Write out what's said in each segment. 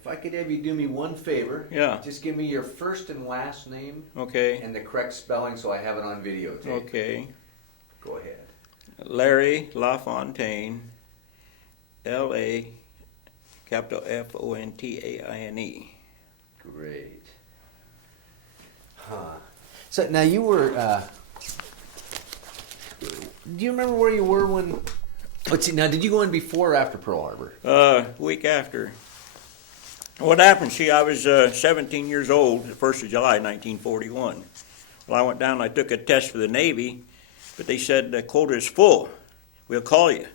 If I could have you do me one favor, Yeah. just give me your first and last name Okay. and the correct spelling so I have it on videotape. Okay. Go ahead. Larry LaFontaine, L-A, capital F-O-N-T-A-I-N-E. Great. Huh. So now you were, do you remember where you were when, let's see, now did you go in before or after Pearl Harbor? Week after. What happened, see, I was 17 years old, the 1st of July, 1941. Well, I went down and I took a test for the Navy, but they said the quota is full. We'll call you.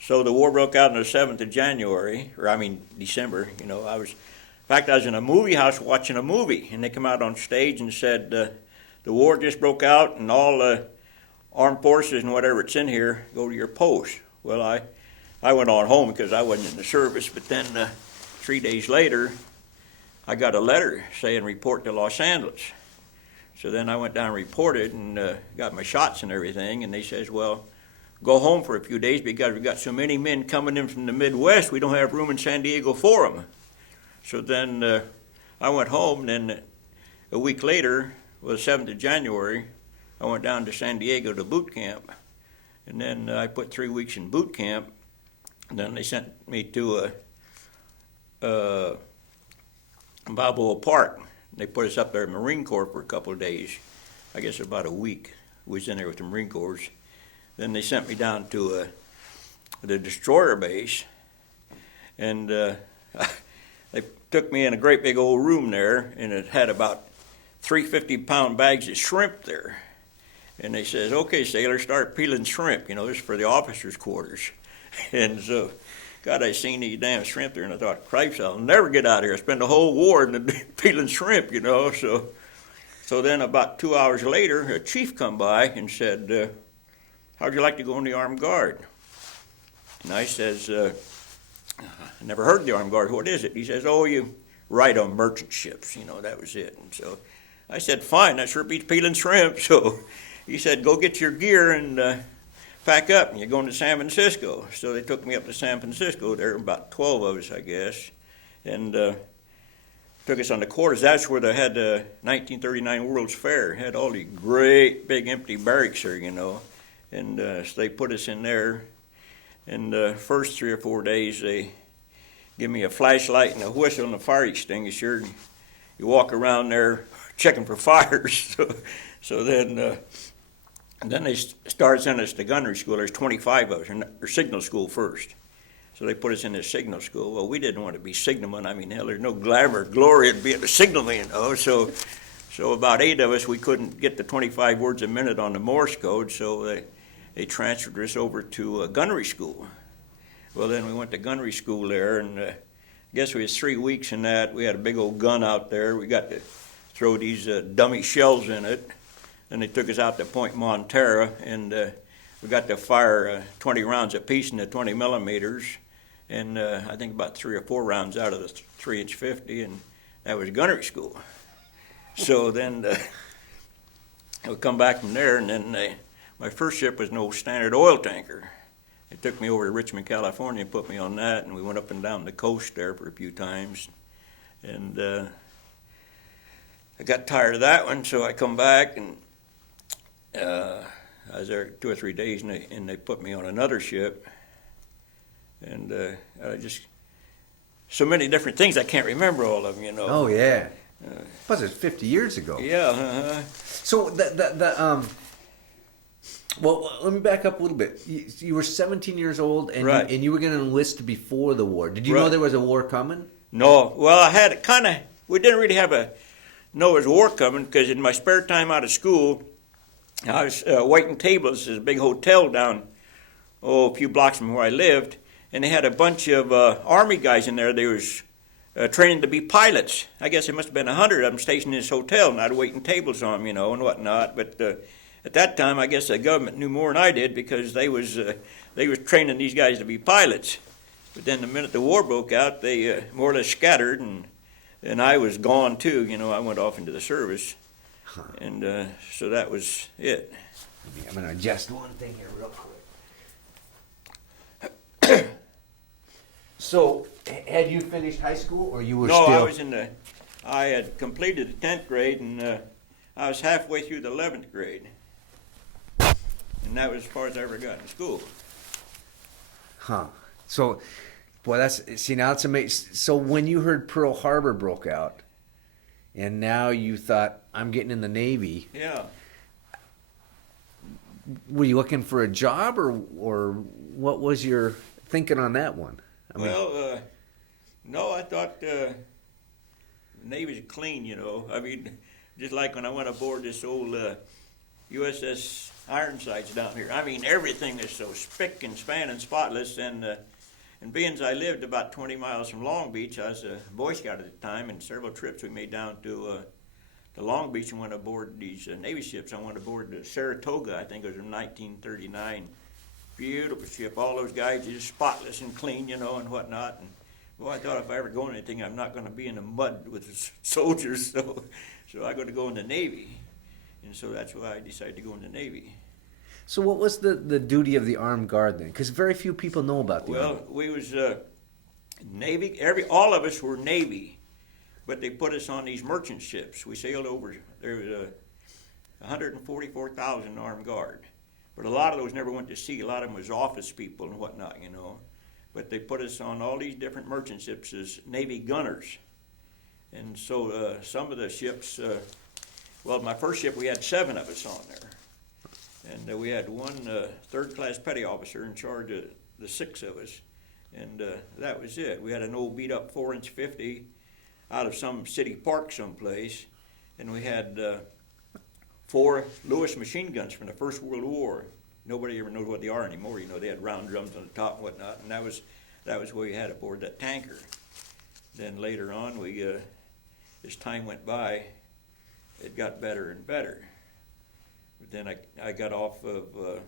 So the war broke out on the 7th of January, December, in fact, I was in a movie house watching a movie, and they come out on stage and said, the war just broke out, and all the armed forces and whatever it's in here, go to your post. Well, I went on home because I wasn't in the service, but then 3 days later, I got a letter saying report to Los Angeles. So then I went down and reported and got my shots and everything, and they says, well, go home for a few days because we've got so many men coming in from the Midwest, we don't have room in San Diego for them. So then I went home, and then a week later, the 7th of January, I went down to San Diego to boot camp. And then I put 3 weeks in boot camp, and then they sent me to Balboa Park. They put us up there in Marine Corps for a couple of days. I guess about a week. We was in there with the Marine Corps. Then they sent me down to the destroyer base, and they took me in a great big old room there, and it had about 3 50-pound bags of shrimp there. And they says, okay, sailor, start peeling shrimp. This is for the officers' quarters. And so, God, I seen these damn shrimp there, and I thought, Christ, I'll never get out of here. I spend the whole war peeling shrimp, So then about 2 hours later, a chief come by and said, how'd you like to go in the armed guard? And I says, I never heard of the armed guard. What is it? He says, oh, you ride on merchant ships. That was it. And so I said, fine, that sure beats peeling shrimp. So he said, go get your gear and pack up, and you're going to San Francisco. So they took me up to San Francisco. There were about 12 of us, I guess, and took us on the quarters. That's where they had the 1939 World's Fair. Had all the great big empty barracks there, and so they put us in there. And the first 3 or 4 days, they give me a flashlight and a whistle and a fire extinguisher. And you walk around there checking for fires. So then they started sending us to gunnery school. There's 25 of us, or signal school first. So they put us in this signal school. Well, we didn't want to be signalmen. Hell, there's no glamour, glory in being a signalman, So about 8 of us, we couldn't get the 25 words a minute on the Morse code, so they transferred us over to gunnery school. Well, then we went to gunnery school there, and I guess we was 3 weeks in that. We had a big old gun out there. We got to throw these dummy shells in it. Then they took us out to Point Montera, and we got to fire 20 rounds apiece in the 20 millimeters, and I think about 3 or 4 rounds out of the 3-inch 50, and that was gunnery school. So then we come back from there, and then my first ship was an old Standard oil tanker. They took me over to Richmond, California, and put me on that, and we went up and down the coast there for a few times. And I got tired of that one, so I come back, and I was there 2 or 3 days, and they put me on another ship. And I just, so many different things, I can't remember all of them, Oh, yeah. Plus, it's 50 years ago. Yeah. So well, let me back up a little bit. You were 17 years old, and right. You were going to enlist before the war. Did you know there was a war coming? No. Well, I had we didn't really know there was a war coming, because in my spare time out of school, I was waiting tables at a big hotel down, a few blocks from where I lived, and they had a bunch of Army guys in there. They was training to be pilots. I guess there must have been 100 of them stationed in this hotel, and I'd waiting tables on them, and whatnot. But at that time, I guess the government knew more than I did, because they was training these guys to be pilots. But then the minute the war broke out, they more or less scattered, and I was gone too. I went off into the service, and so that was it. I'm going to adjust one thing here real quick. So had you finished high school, or you were No, still? I had completed the 10th grade, and I was halfway through the 11th grade. And that was as far as I ever got in school. Huh. So, boy, now it's amazing. So when you heard Pearl Harbor broke out, and now you thought, I'm getting in the Navy. Yeah. Were you looking for a job, or what was your thinking on that one? No, I thought the Navy's clean, you know. I mean, just like when I went aboard this old USS Ironsides down here. I mean, everything is so spick and span and spotless. And being as I lived about 20 miles from Long Beach, I was a Boy Scout at the time, and several trips we made down to Long Beach and went aboard these Navy ships. I went aboard the Saratoga, I think it was in 1939. Beautiful ship. All those guys are just spotless and clean, you know, and whatnot. And boy, I thought if I ever go in anything, I'm not going to be in the mud with the soldiers. So I got to go in the Navy. And so that's why I decided to go in the Navy. So what was the duty of the armed guard then? Because very few people know about the army. Well, we was Navy. All of us were Navy, but they put us on these merchant ships. We sailed over. There was 144,000 armed guard, but a lot of those never went to sea. A lot of them was office people and whatnot, you know. But they put us on all these different merchant ships as Navy gunners, and so some of the ships. Well, my first ship, we had 7 of us on there. And we had one third-class petty officer in charge of the 6 of us. And that was it. We had an old beat-up 4-inch 50 out of some city park someplace. And we had 4 Lewis machine guns from the First World War. Nobody ever knows what they are anymore. You know, they had round drums on the top and whatnot. And that was what we had aboard that tanker. Then later on, as time went by, it got better and better. But then I got off of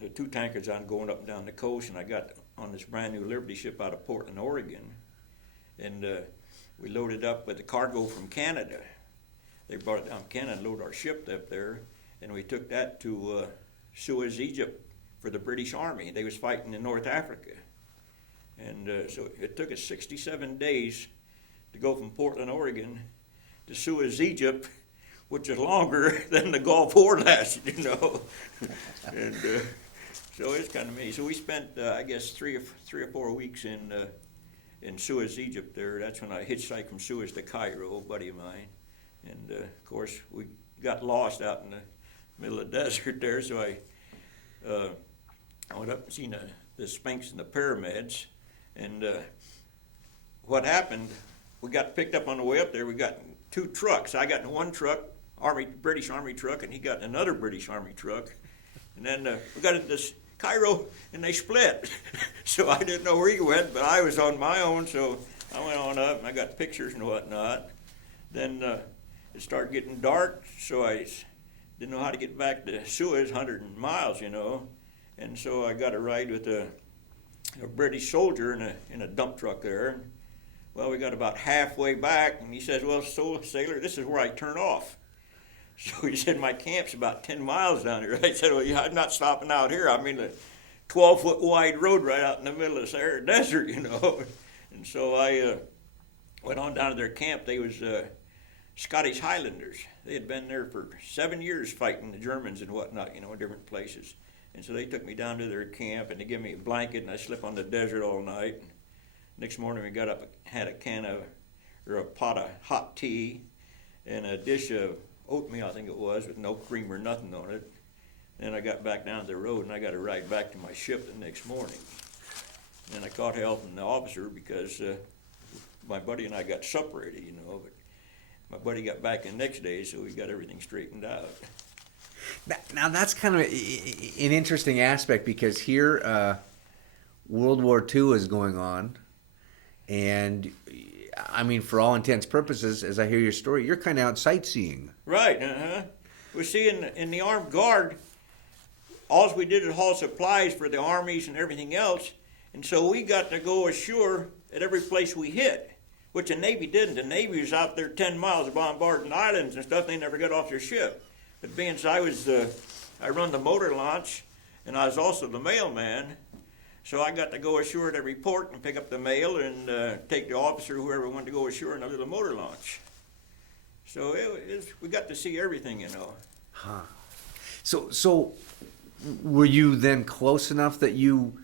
the 2 tankers on going up and down the coast, and I got on this brand new Liberty ship out of Portland, Oregon. And we loaded up with the cargo from Canada. They brought it down from Canada and loaded our ship up there, and we took that to Suez, Egypt for the British Army. They was fighting in North Africa. And so it took us 67 days to go from Portland, Oregon to Suez, Egypt, which is longer than the Gulf War lasted, you know. And so it's kind of me. So we spent, I guess, three or four weeks in Suez, Egypt there. That's when I hitchhiked from Suez to Cairo, a buddy of mine. And, of course, we got lost out in the middle of the desert there, so I went up and seen the Sphinx and the pyramids. And what happened, we got picked up on the way up there. We got 2 trucks. I got in one truck, British Army truck, and he got in another British Army truck. And then we got into Cairo, and they split. So I didn't know where he went, but I was on my own, so I went on up, and I got pictures and whatnot. Then it started getting dark, so I didn't know how to get back to Suez, 100 miles, you know. And so I got a ride with a British soldier in a dump truck there. Well, we got about halfway back, and he says, well, so, sailor, this is where I turn off. So he said, my camp's about 10 miles down here. I said, well, yeah, I'm not stopping out here. I'm in a 12-foot wide road right out in the middle of the Sahara Desert, you know. And so I went on down to their camp. They was Scottish Highlanders. They had been there for 7 years fighting the Germans and whatnot, you know, in different places. And so they took me down to their camp, and they gave me a blanket, and I slept on the desert all night. Next morning we got up, had a pot of hot tea and a dish of oatmeal, I think it was, with no cream or nothing on it. Then I got back down the road, and I got to ride back to my ship the next morning. And I caught hell from the officer because my buddy and I got separated, you know, but my buddy got back the next day, so we got everything straightened out. Now that's kind of an interesting aspect, because here World War II is going on. And, I mean, for all intents and purposes, as I hear your story, you're kind of out sightseeing. Right, We see in the armed guard, all we did is haul supplies for the armies and everything else. And so we got to go ashore at every place we hit, which the Navy didn't. The Navy was out there 10 miles bombarding islands and stuff. They never got off their ship. But being as I run the motor launch, and I was also the mailman, So I got to go ashore to report and pick up the mail and take the officer, whoever wanted to go ashore in a little motor launch. So we got to see everything, you know. Huh. So were you then close enough that you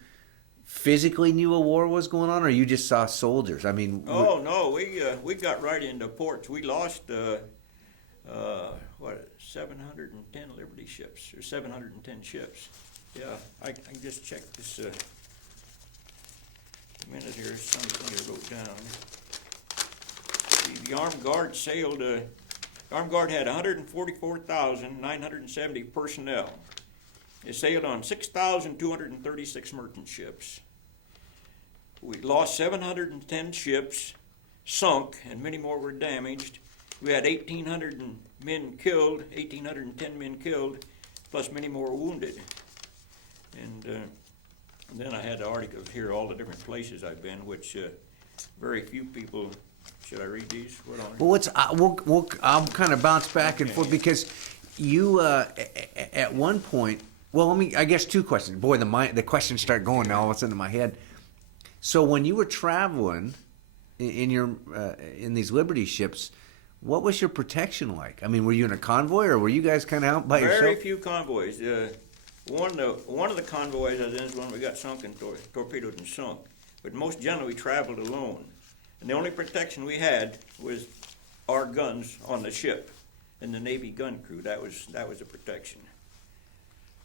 physically knew a war was going on, or you just saw soldiers? I mean. Oh no, we got right into ports. We lost 710 Liberty ships, or 710 ships. Yeah, I can just check this a minute here. Something I wrote down. The Armed Guard sailed. The Armed Guard had 144,970 personnel. It sailed on 6,236 merchant ships. We lost 710 ships, sunk, and many more were damaged. We had 1,810 men killed, plus many more wounded. And then I had the articles here, all the different places I've been, which very few people. Should I read these? What on? Well, I'll kind of bounce back and forth because you at one point. Well, I guess two questions. Boy, the questions start going now. All of a sudden in my head. So when you were traveling in these Liberty ships, what was your protection like? I mean, were you in a convoy, or were you guys kind of out by yourself? Very few convoys. One of the convoys I was in is when we got sunk and torpedoed and sunk. But most generally we traveled alone. And the only protection we had was our guns on the ship and the Navy gun crew. That was a protection.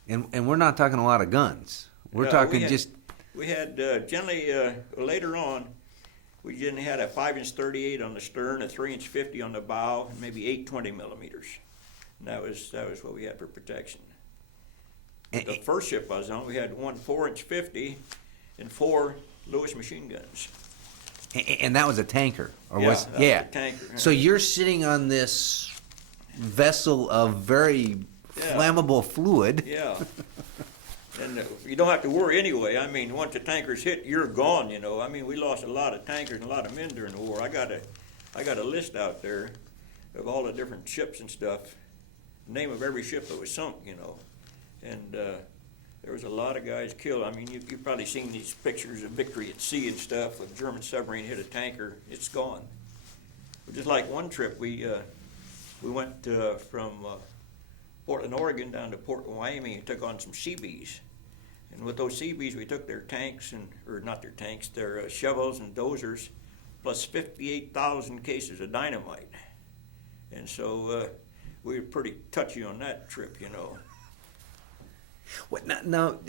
And we're not talking a lot of guns. We're talking just. We had generally later on, we generally had a 5-inch 38 on the stern, a 3-inch 50 on the bow, and maybe 8 20 millimeters. And that was what we had for protection. The first ship I was on, we had one 4-inch 50 and 4 Lewis machine guns. And that was a tanker, or Yeah, was that was a tanker. So you're sitting on this vessel of very flammable fluid. Yeah. And you don't have to worry anyway. I mean, once the tankers hit, you're gone, you know. I mean, we lost a lot of tankers and a lot of men during the war. I got a list out there of all the different ships and stuff, name of every ship that was sunk, you know. And there was a lot of guys killed. I mean, you've probably seen these pictures of victory at sea and stuff. A German submarine hit a tanker, it's gone. Just like one trip, we went from Portland, Oregon down to Port Wyoming and took on some Seabees. And with those Seabees, we took their tanks, their shovels and dozers, plus 58,000 cases of dynamite. And so we were pretty touchy on that trip, you know. What now?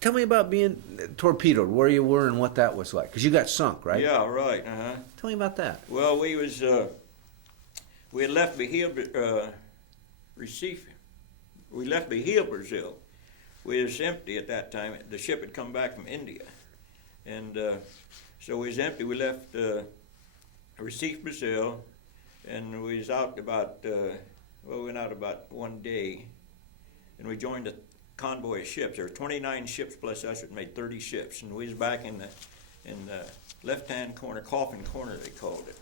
Tell me about being torpedoed, where you were and what that was like. Because you got sunk, right? Yeah, right. Uh-huh. Tell me about that. Well, we had left Bahia, Recife. We left Bahia, Brazil. We was empty at that time. The ship had come back from India, and so we was empty. We left Recife, Brazil, and we was out about. We went out about one day, and we joined a convoy of ships. There were 29 ships plus us. It made 30 ships, and we was back in the left-hand corner, coffin corner they called it,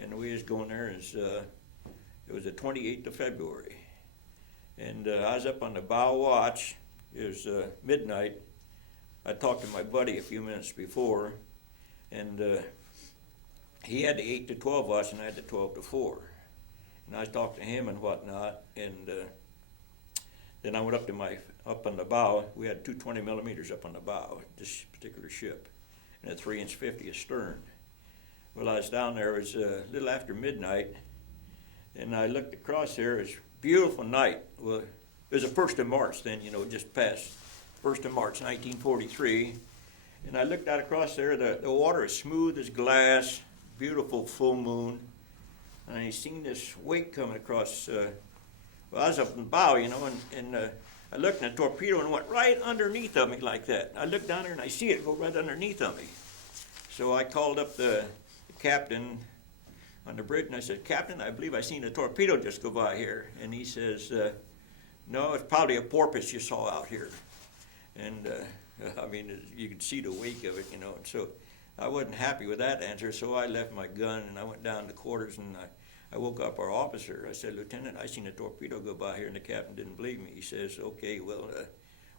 and we was going there as it was the 28th of February, and I was up on the bow watch. It was midnight. I talked to my buddy a few minutes before, and he had the 8 to 12 watch, and I had the 12 to 4, and I talked to him and whatnot, and then I went up on the bow. We had 220 millimeters up on the bow, this particular ship, and a 3-inch 50 astern. Well, I was down there. It was a little after midnight, and I looked across there. It was a beautiful night. Well, it was the 1st of March then, you know, just passed 1st of March, 1943. And I looked out across there. The water is smooth as glass, beautiful full moon. And I seen this wake coming across. Well, I was up in the bow, you know, and I looked at the torpedo and went right underneath of me like that. I looked down there and I see it go right underneath of me. So I called up the captain on the bridge and I said, "Captain, I believe I seen a torpedo just go by here." And he says, "No, it's probably a porpoise you saw out here." And I mean, you could see the wake of it, you know. And so I wasn't happy with that answer, so I left my gun and I went down to quarters and I woke up our officer. I said, "Lieutenant, I seen a torpedo go by here," and the captain didn't believe me. He says, "Okay, well,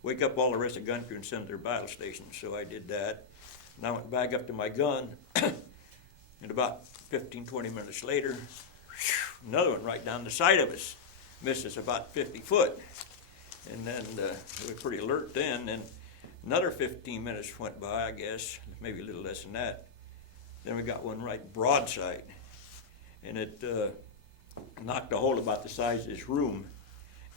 wake up all the rest of the gun crew and send them to their battle stations. So I did that. And I went back up to my gun, and about 15, 20 minutes later, another one right down the side of us. Missed us about 50 foot. And then we were pretty alert then. And another 15 minutes went by, I guess, maybe a little less than that. Then we got one right broadside. And it knocked a hole about the size of this room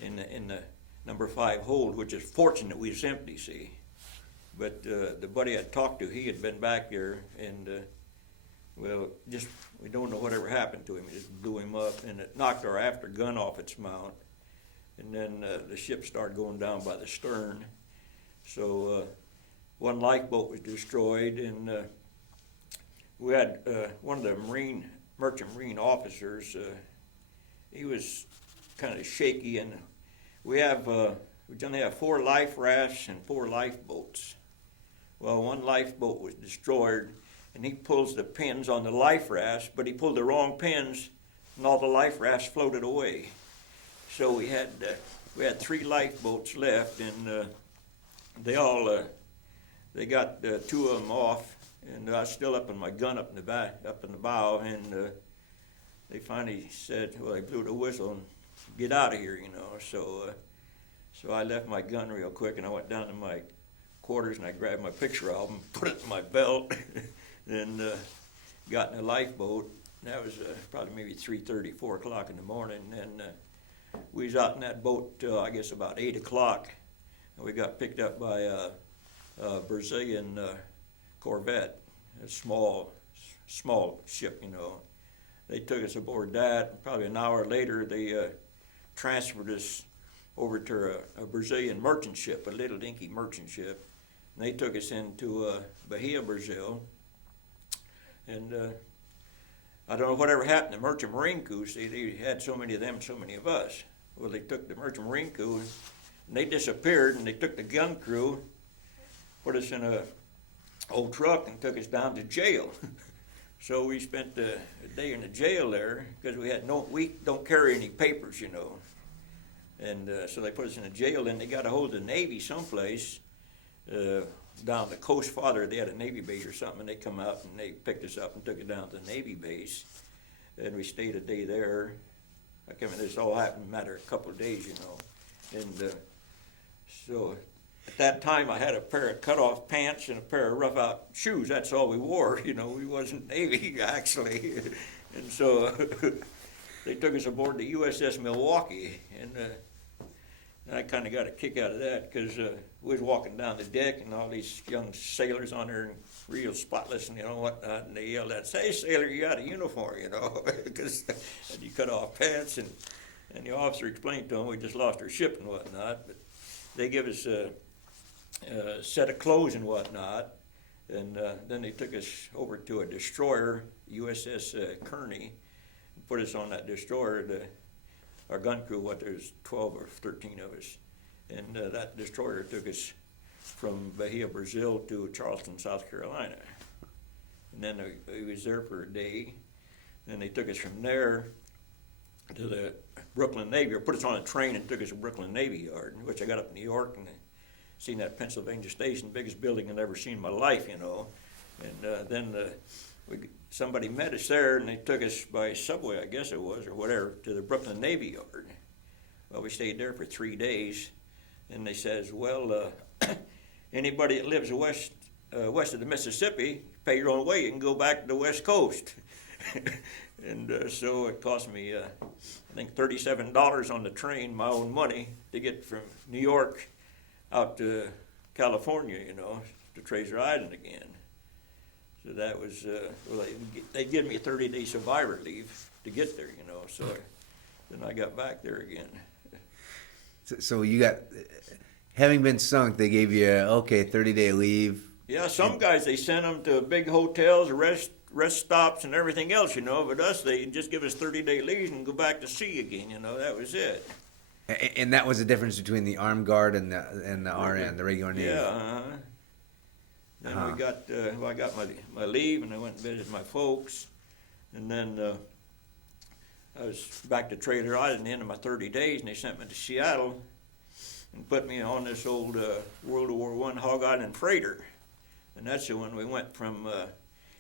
in the number 5 hold, which is fortunate we was empty, see. But the buddy I talked to, he had been back there, and well, just we don't know whatever happened to him. It just blew him up, and it knocked our after gun off its mount. And then the ship started going down by the stern. So one lifeboat was destroyed, and we had one of the merchant marine officers. He was kind of shaky, and we generally have 4 life rafts and 4 lifeboats. Well, one lifeboat was destroyed, and he pulls the pins on the life rafts, but he pulled the wrong pins, and all the life rafts floated away. So we had 3 lifeboats left, and they got 2 of them off, and I was still up in my gun up in the bow, and they finally said, well, they blew the whistle and get out of here, you know. So I left my gun real quick, and I went down to my quarters, and I grabbed my picture album, put it in my belt, and got in a lifeboat. And that was probably maybe 3:30, 4 o'clock in the morning, and we was out in that boat till I guess about 8 o'clock, and we got picked up by a Brazilian corvette, a small ship, you know. They took us aboard that. Probably an hour later, they transferred us over to a Brazilian merchant ship, a little dinky merchant ship. And they took us into Bahia, Brazil. And I don't know whatever happened to merchant marine crew. See, they had so many of them, so many of us. Well, they took the merchant marine crew, and they disappeared, and they took the gun crew, put us in a old truck, and took us down to jail. So we spent a day in the jail there, because we don't carry any papers, you know. And so they put us in a jail, and they got a hold of the Navy someplace down the coast farther. They had a Navy base or something, and they come out and they picked us up and took it down to the Navy base. And we stayed a day there. This all happened in a matter of a couple of days, you know. And so at that time, I had a pair of cut-off pants and a pair of rough-out shoes. That's all we wore, you know. We wasn't Navy, actually. And so they took us aboard the USS Milwaukee, and I kind of got a kick out of that, because we was walking down the deck, and all these young sailors on there, real spotless and, you know, whatnot, and they yelled at us, "Hey, sailor, you got a uniform," you know, because you cut off pants, and the officer explained to them we just lost our ship and whatnot, but they give us a set of clothes and whatnot, and then they took us over to a destroyer, USS Kearney, and put us on that destroyer. Our gun crew, there's 12 or 13 of us, and that destroyer took us from Bahia, Brazil to Charleston, South Carolina. And then we was there for a day. Then they took us from there to the Brooklyn Navy, or put us on a train and took us to Brooklyn Navy Yard, which I got up in New York and seen that Pennsylvania station, biggest building I've ever seen in my life, you know. And then somebody met us there, and they took us by subway, I guess it was, or whatever, to the Brooklyn Navy Yard. Well, we stayed there for 3 days, and they says, well, anybody that lives west of the Mississippi, pay your own way, you can go back to the West Coast. And so it cost me, I think, $37 on the train, my own money, to get from New York out to California, you know, to Treasure Island again. So that was, well, they give me a 30-day survivor leave to get there, you know, so then I got back there again. So you got, having been sunk, they gave you, 30-day leave. Yeah, some guys, they sent them to big hotels, rest stops and everything else, you know, but us, they just give us 30-day leaves and go back to sea again, you know, that was it. And that was the difference between the armed guard and the RN, the regular Navy. Yeah, Then I got my leave, and I went and visited my folks, and then I was back to Treasure Island at the end of my 30 days, and they sent me to Seattle, and put me on this old World War I Hog Island freighter. And that's the one we went from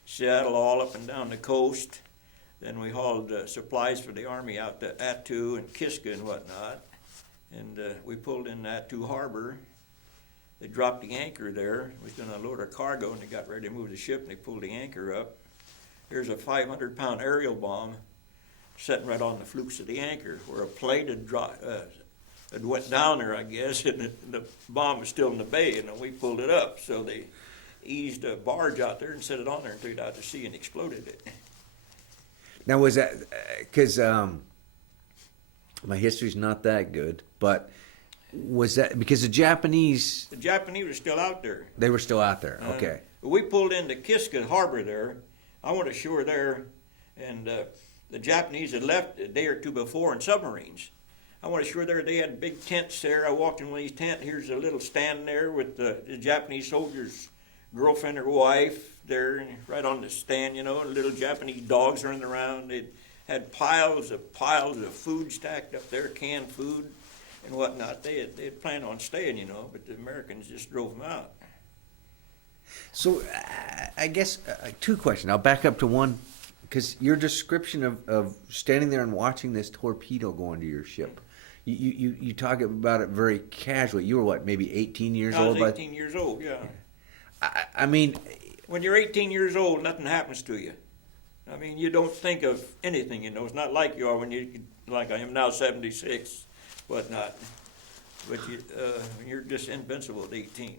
Seattle all up and down the coast. Then we hauled supplies for the Army out to Attu and Kiska and whatnot. And we pulled in Attu Harbor. They dropped the anchor there. We was going to load our cargo, and they got ready to move the ship, and they pulled the anchor up. Here's a 500-pound aerial bomb sitting right on the flukes of the anchor, where a plate had went down there, I guess, and the bomb was still in the bay, and we pulled it up. So they eased a barge out there and set it on there and took it out to sea and exploded it. Now, was that because my history's not that good, but was that because the Japanese? The Japanese were still out there. They were still out there. Okay. We pulled into Kiska Harbor there. I went ashore there, and the Japanese had left a day or two before in submarines. I went ashore there. They had big tents there. I walked in one of these tents. Here's a little stand there with the Japanese soldier's girlfriend or wife there, right on the stand, and little Japanese dogs running around. They had piles of food stacked up there, canned food and whatnot. They had planned on staying, but the Americans just drove them out. So I guess two questions. I'll back up to one, because your description of standing there and watching this torpedo go into your ship, you talk about it very casually. You were what, maybe 18 years old? I was 18 years old, yeah. I mean, when you're 18 years old, nothing happens to you. I mean, you don't think of anything, It's not like you are like I am now, 76, whatnot. But you're just invincible at 18.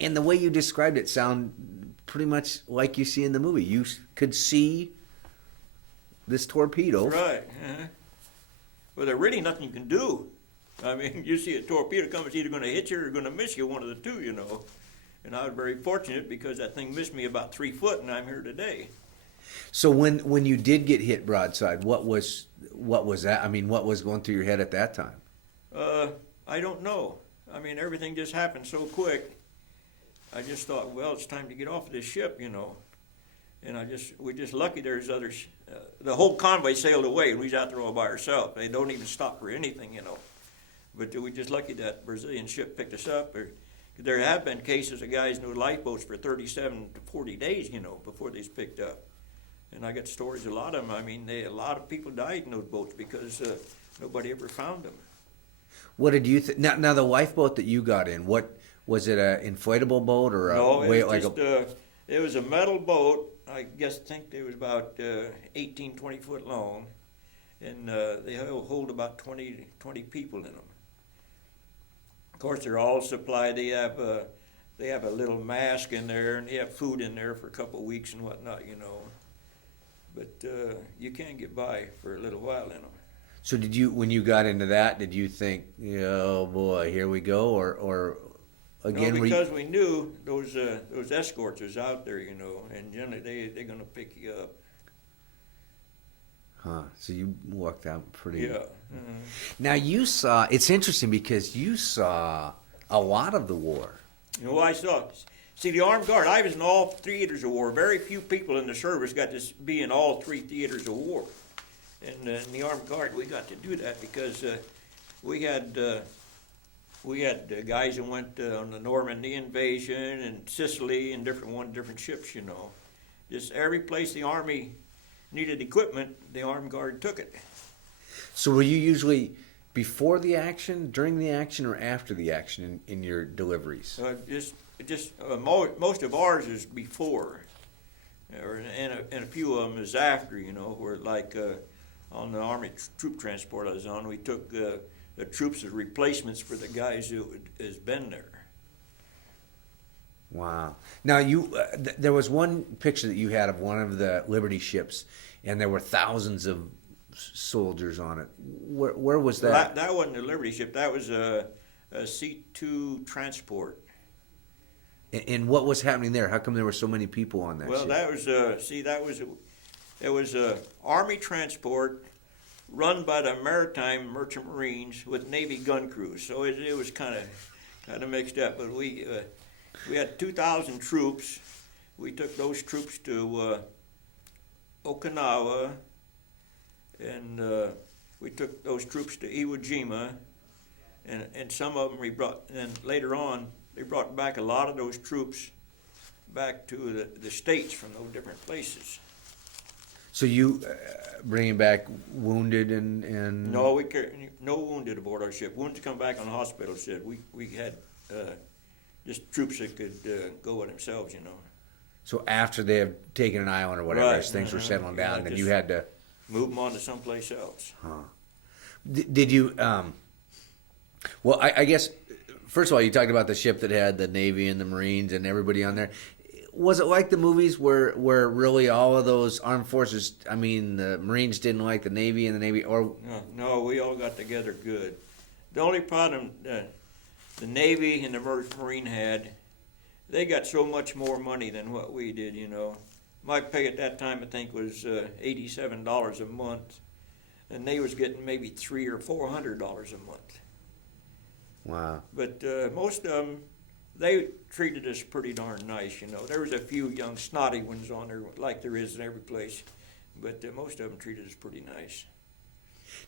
And the way you described it sound pretty much like you see in the movie. You could see this torpedo. Right. Uh-huh. Well, there's really nothing you can do. I mean, you see a torpedo come, it's either going to hit you or going to miss you, one of the two, And I was very fortunate because that thing missed me about 3 foot, and I'm here today. So when you did get hit broadside, what was that? I mean, what was going through your head at that time? I don't know. I mean, everything just happened so quick. I just thought, well, it's time to get off of this ship, And we're just lucky there's others. The whole convoy sailed away, and we was out there all by ourselves. They don't even stop for anything, But we're just lucky that Brazilian ship picked us up. There have been cases of guys in lifeboats for 37 to 40 days, before they was picked up. And I got stories, a lot of them. I mean, a lot of people died in those boats because nobody ever found them. What did you think? Now, the lifeboat that you got in, what was it? An inflatable boat or no? It was a metal boat. I think they was about 18, 20 foot long, and they hold about 20 people in them. Of course, they're all supplied. They have a little mask in there, and they have food in there for a couple of weeks and whatnot, But you can get by for a little while in them. So when you got into that, did you think, oh boy, here we go, or again? No, because we knew those escorts was out there, and generally they're gonna pick you up. Huh. So you walked out pretty. Yeah. Mm-hmm. Now it's interesting because you saw a lot of the war. I saw. See, the Armed Guard, I was in all theaters of war. Very few people in the service got to be in all 3 theaters of war. And in the Armed Guard, we got to do that because we had guys that went on the Normandy invasion and Sicily and different ships, Just every place the Army needed equipment, the Armed Guard took it. So were you usually before the action, during the action, or after the action in your deliveries? Most of ours is before, and a few of them is after. Where like on the Army troop transport I was on, we took the troops as replacements for the guys who has been there. Wow. Now there was one picture that you had of one of the Liberty ships, and there were thousands of soldiers on it. Where was that? That wasn't a Liberty ship. That was a C-2 transport. And what was happening there? How come there were so many people on that ship? Well, it was a Army transport run by the Maritime Merchant Marines with Navy gun crews. So it was kind of mixed up. But we had 2,000 troops. We took those troops to Okinawa, and we took those troops to Iwo Jima, and some of them we brought, and later on, they brought back a lot of those troops back to the States from those different places. So you bringing back wounded and No, no wounded aboard our ship. Wounded come back on the hospital ship. We had just troops that could go with themselves, you know. So after they have taken an island or whatever, Right, as things were settling yeah, down, then just you had to move them on to someplace else. Did you? Well, I guess first of all, you talked about the ship that had the Navy and the Marines and everybody on there. Was it like the movies where really all of those armed forces? I mean, the Marines didn't like the Navy and the Navy, or No, we all got together good. The only problem the Navy and the Marine had, they got so much more money than what we did, you know. My pay at that time, I think, was $87 a month, and they was getting maybe $300 or $400 a month. wow. But most of them, they treated us pretty darn nice, you know. There was a few young snotty ones on there, like there is in every place, but most of them treated us pretty nice.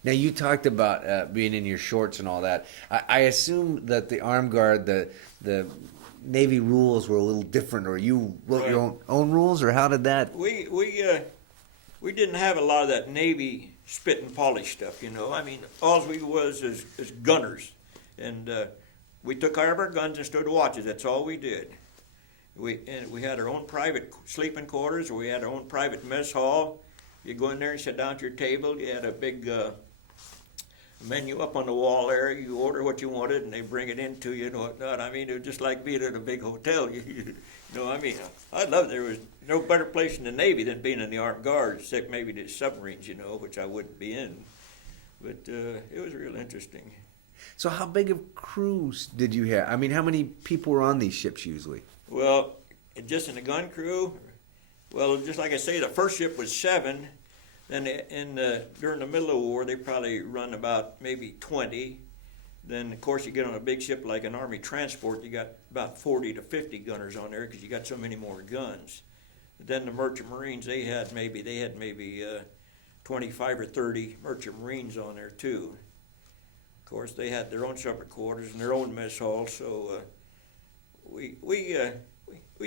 Now you talked about being in your shorts and all that. I assume that the armed guard, the Navy rules were a little different, or you wrote Right. your own rules, or how did that? We didn't have a lot of that Navy spit and polish stuff, you know. I mean, all we was is gunners, and we took care of our guns and stood watches. That's all we did. We had our own private sleeping quarters, or we had our own private mess hall. You go in there and sit down at your table. You had a big menu up on the wall there. You order what you wanted, and they bring it in to you and whatnot. I mean, it was just like being at a big hotel. You know, I mean, I loved it. There was no better place in the Navy than being in the armed guards, except maybe the submarines, you know, which I wouldn't be in. But it was real interesting. So how big of crews did you have? I mean, how many people were on these ships usually? Well, just in the gun crew, well, just like I say, the first ship was 7. Then during the middle of the war, they probably run about maybe 20. Then, of course, you get on a big ship like an Army transport, you got about 40 to 50 gunners on there because you got so many more guns. Then the Merchant Marines, they had maybe 25 or 30 Merchant Marines on there too. Of course, they had their own separate quarters and their own mess hall, so we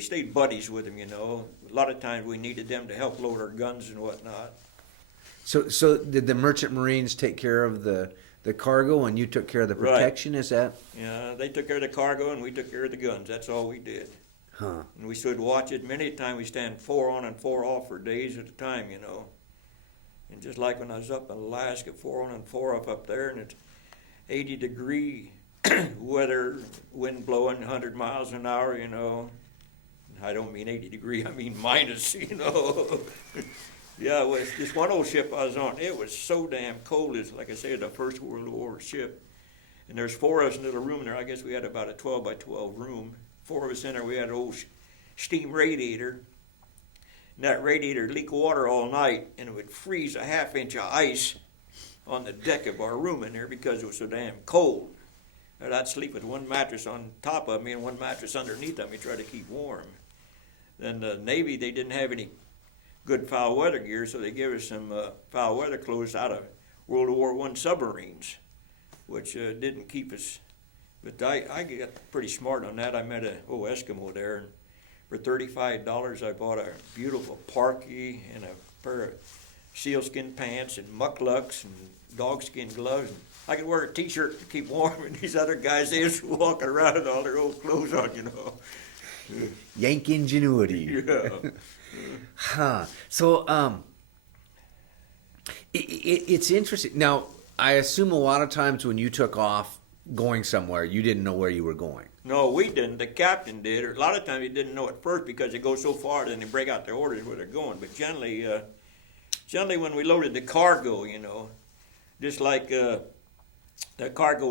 stayed buddies with them, you know. A lot of times we needed them to help load our guns and whatnot. So did the Merchant Marines take care of the cargo, and you took care of the Right. protection? Is that? Yeah, they took care of the cargo and we took care of the guns. That's all we did. Huh. And we stood watch it. Many times we stand 4 on and 4 off for days at a time, you know. And just like when I was up in Alaska, 4 on and 4 off up there, and it's 80-degree weather, wind blowing 100 miles an hour, you know. I don't mean 80-degree, I mean minus, you know. Yeah, it was this one old ship I was on. It was so damn cold. It's like I said, the First World War ship. And there's 4 of us in a little room there. I guess we had about a 12 by 12 room. 4 of us in there. We had an old steam radiator. And that radiator would leak water all night, and it would freeze a half-inch of ice on the deck of our room in there because it was so damn cold. And I'd sleep with one mattress on top of me and one mattress underneath of me, try to keep warm. Then the Navy, they didn't have any good foul weather gear, so they gave us some foul weather clothes out of World War I submarines, which didn't keep us. But I got pretty smart on that. I met an old Eskimo there, and for $35 I bought a beautiful parkie and a pair of sealskin pants and mucklucks and dogskin gloves. And I could wear a T-shirt to keep warm, and these other guys, they was walking around with all their old clothes on, you know. Yank ingenuity. Yeah. Huh. So, it's interesting. Now, I assume a lot of times when you took off going somewhere, you didn't know where you were going. No, we didn't. The captain did. Or a lot of times he didn't know at first because they go so far, then they break out their orders where they're going. But generally when we loaded the cargo, you know, just like the cargo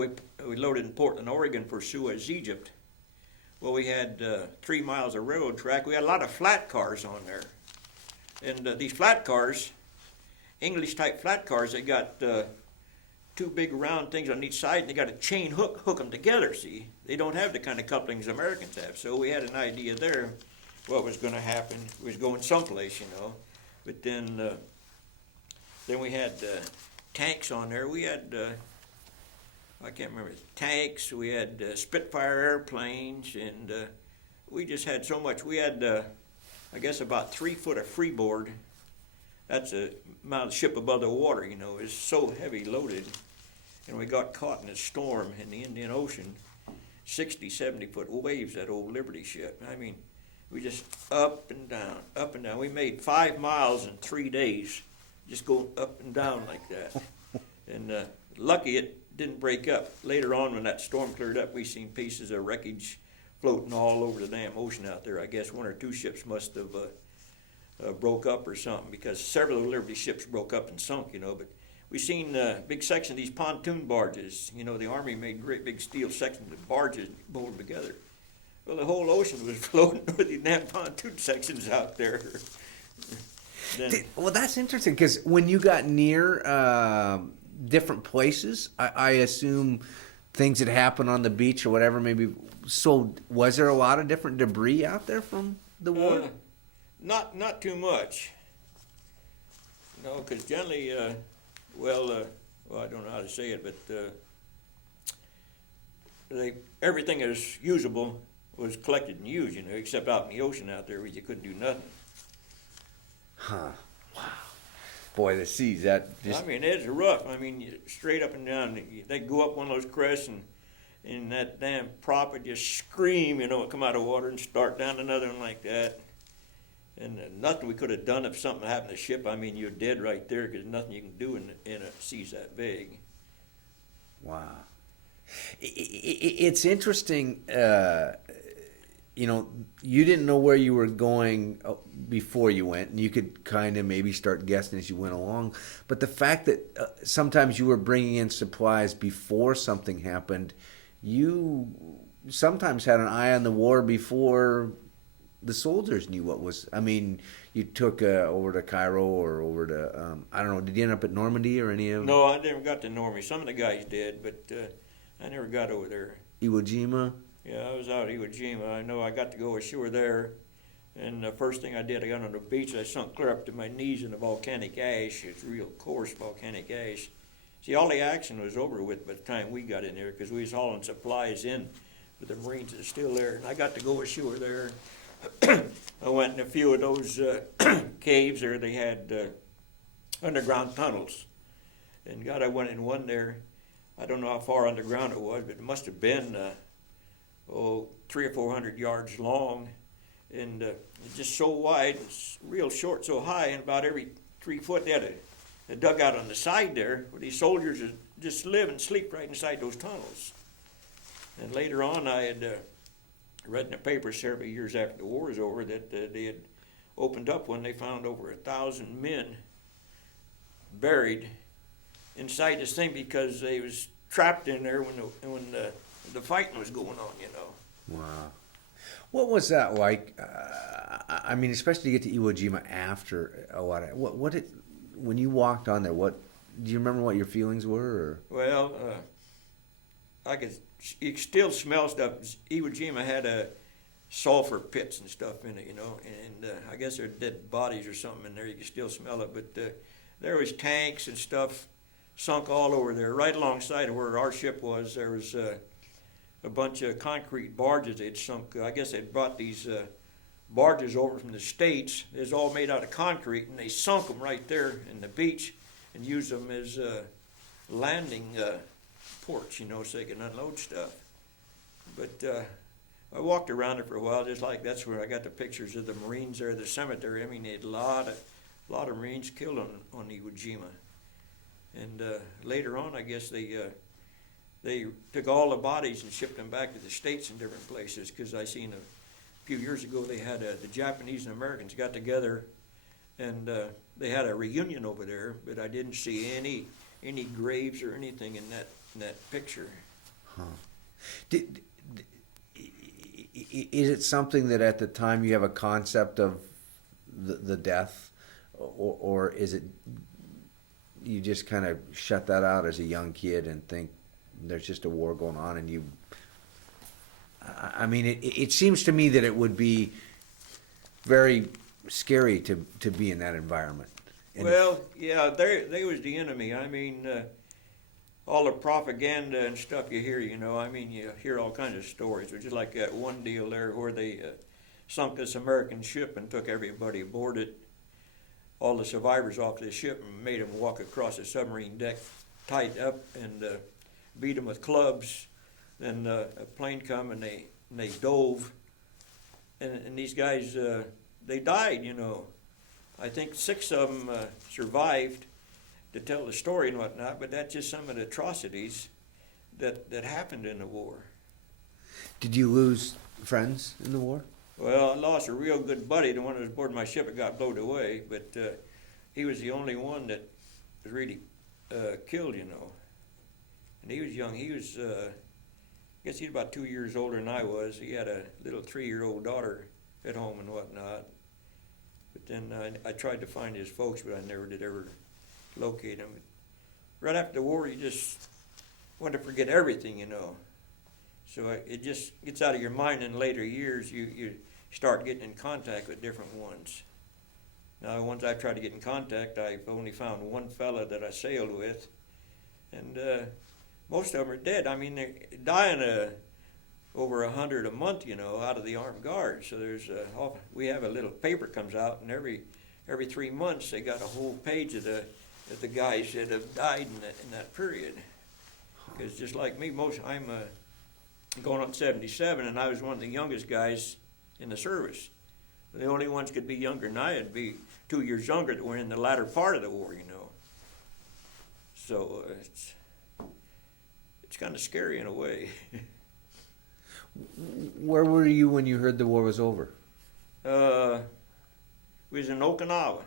we loaded in Portland, Oregon for Suez, Egypt. Well, we had 3 miles of railroad track. We had a lot of flat cars on there. And these flat cars, English-type flat cars, they got 2 big round things on each side, and they got a chain hook them together, see? They don't have the kind of couplings Americans have. So we had an idea there what was going to happen. We was going someplace, you know. But then we had tanks on there. We had I can't remember, tanks, we had Spitfire airplanes, and we just had so much. We had, I guess, about 3 foot of freeboard. That's the amount of ship above the water, you know, is so heavy loaded. And we got caught in a storm in the Indian Ocean, 60, 70-foot waves, that old Liberty ship. I mean, we just up and down, up and down. We made 5 miles in 3 days, just going up and down like that. And lucky it didn't break up. Later on, when that storm cleared up, we seen pieces of wreckage floating all over the damn ocean out there. I guess 1 or 2 ships must have broke up or something, because several of the Liberty ships broke up and sunk, you know. But we seen a big section of these pontoon barges. You know, the Army made great big steel sections of barges bolted together. Well, the whole ocean was floating with these damn pontoon sections out there. Well, that's interesting, because when you got near different places, I assume things that happened on the beach or whatever, maybe. So was there a lot of different debris out there from the war? Not too much. No, because generally, well, I don't know how to say it, but everything that was usable was collected and used, you know, except out in the ocean out there where you couldn't do nothing. Huh. Wow. Boy, the seas, that just... I mean, it's rough. I mean, straight up and down. They go up one of those crests, and that damn prop would just scream, you know, come out of water and start down another one like that. And nothing we could have done if something happened to the ship. I mean, you're dead right there, because nothing you can do in a seas that big. Wow. It's interesting, you know, you didn't know where you were going before you went, and you could kind of maybe start guessing as you went along. But the fact that sometimes you were bringing in supplies before something happened, you sometimes had an eye on the war before the soldiers knew what was. I mean, you took over to Cairo or over to, I don't know, did you end up at Normandy or any of them? No, I never got to Normandy. Some of the guys did, but I never got over there. Iwo Jima? Yeah, I was out at Iwo Jima. I know I got to go ashore there, and the first thing I did, I got on the beach, I sunk clear up to my knees in the volcanic ash. It's real coarse volcanic ash. See, all the action was over with by the time we got in there, because we was hauling supplies in for the Marines that are still there, and I got to go ashore there. I went in a few of those caves there. They had underground tunnels, and God, I went in one there. I don't know how far underground it was, but it must have been 300 or 400 yards long, and it's just so wide, it's real short, so high, and about every 3 foot they had a dugout on the side there where these soldiers would just live and sleep right inside those tunnels. And later on, I had read in the paper several years after the war was over that they had opened up when they found over 1,000 men buried inside this thing, because they was trapped in there when the fighting was going on, you know. Wow. What was that like? I mean, especially to get to Iwo Jima after a lot of when you walked on there, what do you remember what your feelings were? Or? Well, you could still smell stuff. Iwo Jima had sulfur pits and stuff in it, you know, and I guess there are dead bodies or something in there. You could still smell it, but there was tanks and stuff sunk all over there. Right alongside of where our ship was, there was a bunch of concrete barges they'd sunk. I guess they'd brought these barges over from the States. It was all made out of concrete, and they sunk them right there in the beach and used them as landing ports, you know, so they could unload stuff. But I walked around it for a while, just like that's where I got the pictures of the Marines there, the cemetery. I mean, they had a lot of Marines killed on Iwo Jima. And later on, I guess they took all the bodies and shipped them back to the States in different places, because I seen a few years ago they had the Japanese and Americans got together, and they had a reunion over there, but I didn't see any graves or anything in that picture. Huh. Is it something that at the time you have a concept of the death, or is it you just kind of shut that out as a young kid and think there's just a war going on, and you... I mean, it seems to me that it would be very scary to be in that environment. And well, yeah, they was the enemy. I mean, all the propaganda and stuff you hear, I mean, you hear all kinds of stories. It's just like that one deal there where they sunk this American ship and took everybody aboard it, all the survivors off the ship, and made them walk across the submarine deck tied up and beat them with clubs. Then a plane come and they dove, and these guys, they died, I think 6 of them survived to tell the story and whatnot, but that's just some of the atrocities that happened in the war. Did you lose friends in the war? Well, I lost a real good buddy, the one that was aboard my ship that got blown away, but he was the only one that was really killed, And he was young. He was, I guess he's about 2 years older than I was. He had a little 3-year-old daughter at home and whatnot. But then I tried to find his folks, but I never did ever locate them. Right after the war, you just want to forget everything, So it just gets out of your mind in later years. You start getting in contact with different ones. Now, the ones I've tried to get in contact, I've only found one fella that I sailed with, and most of them are dead. I mean, they're dying over 100 a month, out of the armed guards. So there's we have a little paper comes out, and every 3 months they got a whole page of the guys that have died in that period. Because just like me, I'm going on 77, and I was one of the youngest guys in the service. The only ones could be younger than I would be 2 years younger that were in the latter part of the war, So it's kind of scary in a way. Where were you when you heard the war was over? We was in Okinawa.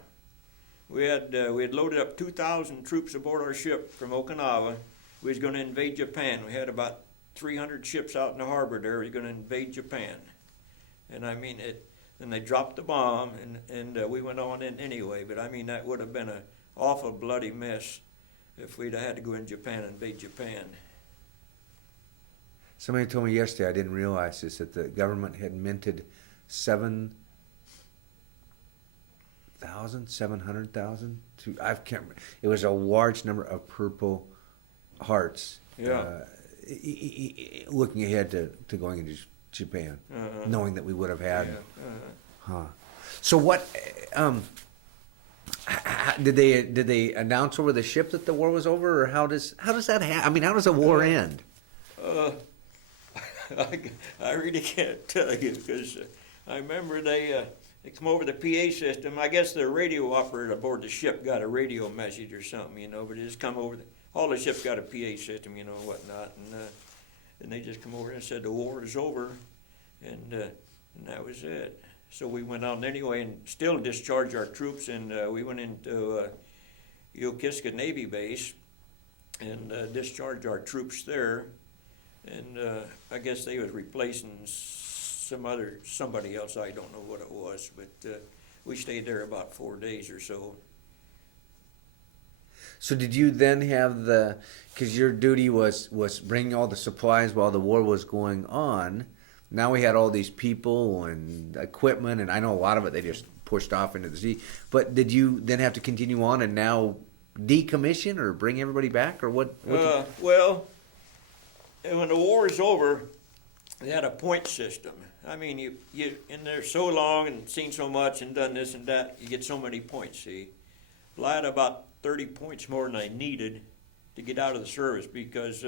We had loaded up 2,000 troops aboard our ship from Okinawa. We was going to invade Japan. We had about 300 ships out in the harbor there. We were going to invade Japan. And I mean, then they dropped the bomb, and we went on in anyway. But I mean, that would have been an awful bloody mess if we'd have had to go in Japan and invade Japan. Somebody told me yesterday, I didn't realize this, that the government had minted 700,000. I can't remember. It was a large number of Purple Hearts. Yeah. Looking ahead to going into Japan, knowing that we would have had. Yeah. So what? Did they announce over the ship that the war was over, or how does that happen? I mean, how does a war end? I really can't tell you, because I remember they come over the PA system. I guess the radio operator aboard the ship got a radio message or something, but they just come over. All the ships got a PA system, and whatnot, and they just come over and said the war is over, and that was it. So we went out anyway and still discharged our troops, and we went into Yokosuka Navy Base and discharged our troops there. And I guess they was replacing somebody else. I don't know what it was, but we stayed there about 4 days or so. So did you then have because your duty was bringing all the supplies while the war was going on. Now we had all these people and equipment, and I know a lot of it they just pushed off into the sea. But did you then have to continue on and now decommission or bring everybody back, or what? Well, when the war is over, they had a point system. I mean, you in there so long and seen so much and done this and that, you get so many points, see. Well, I had about 30 points more than I needed to get out of the service, because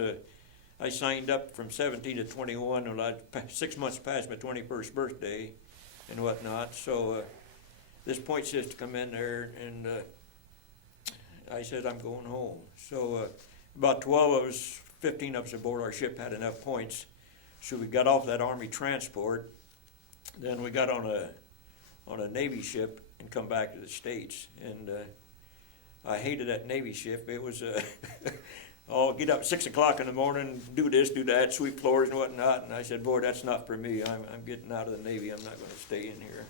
I signed up from 17 to 21 when I 6 months past my 21st birthday and whatnot. So this point system come in there, and I said, I'm going home. So about 12 of us, 15 of us aboard our ship had enough points. So we got off that Army transport. Then we got on a Navy ship and come back to the States. And I hated that Navy ship. It was get up at 6 o'clock in the morning, do this, do that, sweep floors and whatnot. And I said, boy, that's not for me. I'm getting out of the Navy. I'm not going to stay in here.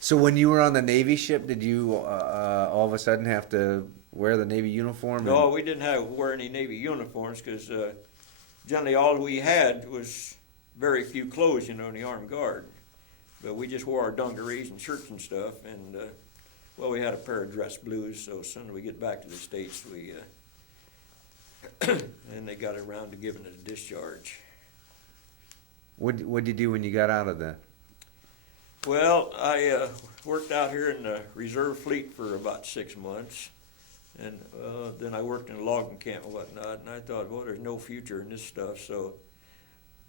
So when you were on the Navy ship, did you all of a sudden have to wear the Navy uniform? No, we didn't have to wear any Navy uniforms, because generally all we had was very few clothes, in the Armed Guard. But we just wore our dungarees and shirts and stuff. And, we had a pair of dress blues. So as soon as we get back to the States, we and they got around to giving it a discharge. What'd you do when you got out of the? Well, I worked out here in the reserve fleet for about 6 months, and then I worked in a logging camp and whatnot, and I thought, well, there's no future in this stuff, so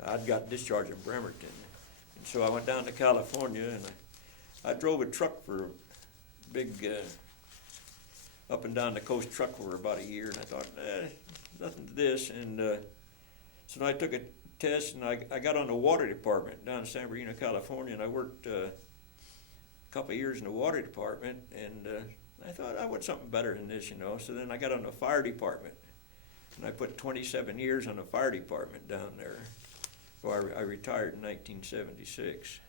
I'd got discharged in Bremerton. And so I went down to California, and I drove a truck for a big up and down the coast truck for about a year, and I thought, nothing to this. And so I took a test, and I got on the water department down in San Bernardino, California, and I worked a couple of years in the water department, and I thought I want something better than this, you know. So then I got on the fire department, and I put 27 years on the fire department down there. Well, I retired in 1976.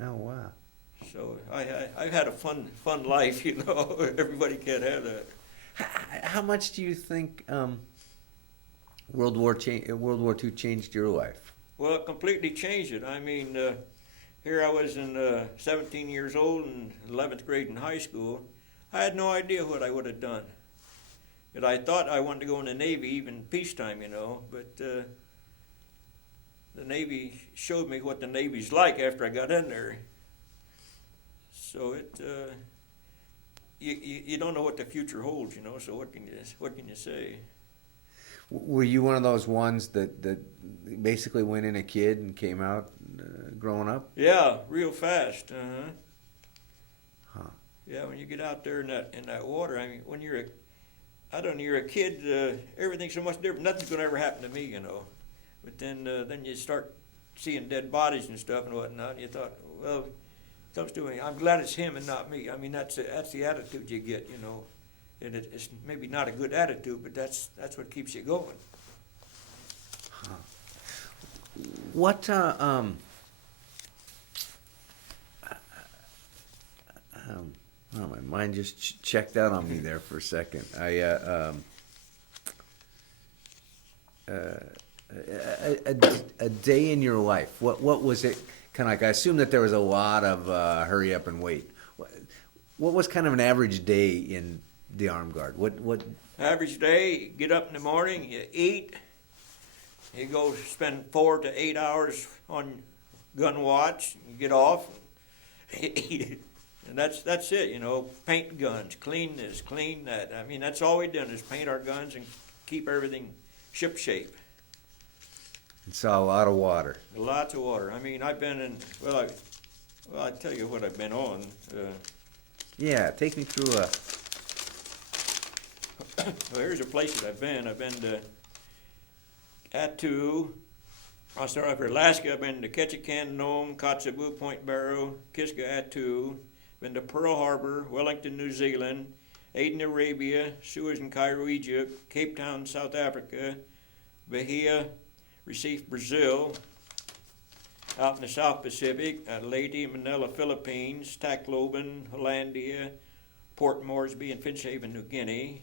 Oh wow! So I've had a fun life, you know. Everybody can't have that. How much do you think World War II changed your life? Well, it completely changed it. I mean, here I was 17 years old in 11th grade in high school. I had no idea what I would have done. And I thought I wanted to go in the Navy, even peacetime, you know, but the Navy showed me what the Navy's like after I got in there. So you don't know what the future holds, you know. So what can you say? Were you one of those ones that basically went in a kid and came out growing up? Yeah, real fast. Huh. Yeah, when you get out there in that water, I mean, when you're a kid, everything's so much different. Nothing's gonna ever happen to me, you know. But then you start seeing dead bodies and stuff and whatnot. And you thought, well, it comes to me. I'm glad it's him and not me. I mean, that's the attitude you get, you know. And it's maybe not a good attitude, but that's what keeps you going. Huh. What oh, my mind just checked out on me there for a second. A day in your life. What was it kind of like? I assume that there was a lot of hurry up and wait. What was kind of an average day in the armed guard? What Average day, get up in the morning, you eat, you go spend 4 to 8 hours on gun watch, you get off, and eat. And that's it, you know. Paint guns, clean this, clean that. I mean, that's all we done is paint our guns and keep everything ship shape. It's a lot of water. Lots of water. I mean, I've been in. Well, I tell you what I've been on. Yeah, take me through a. Well, here's the places I've been. I've been to Attu. I'll start off here. Alaska. I've been to Ketchikan, Nome, Kotzebue, Point Barrow, Kiska, Attu. Been to Pearl Harbor, Wellington, New Zealand, Aden, Arabia, Suez and Cairo, Egypt, Cape Town, South Africa, Bahia, Recife, Brazil, out in the South Pacific, Leyte, Manila, Philippines, Tacloban, Hollandia, Port Moresby and Finch Haven, New Guinea,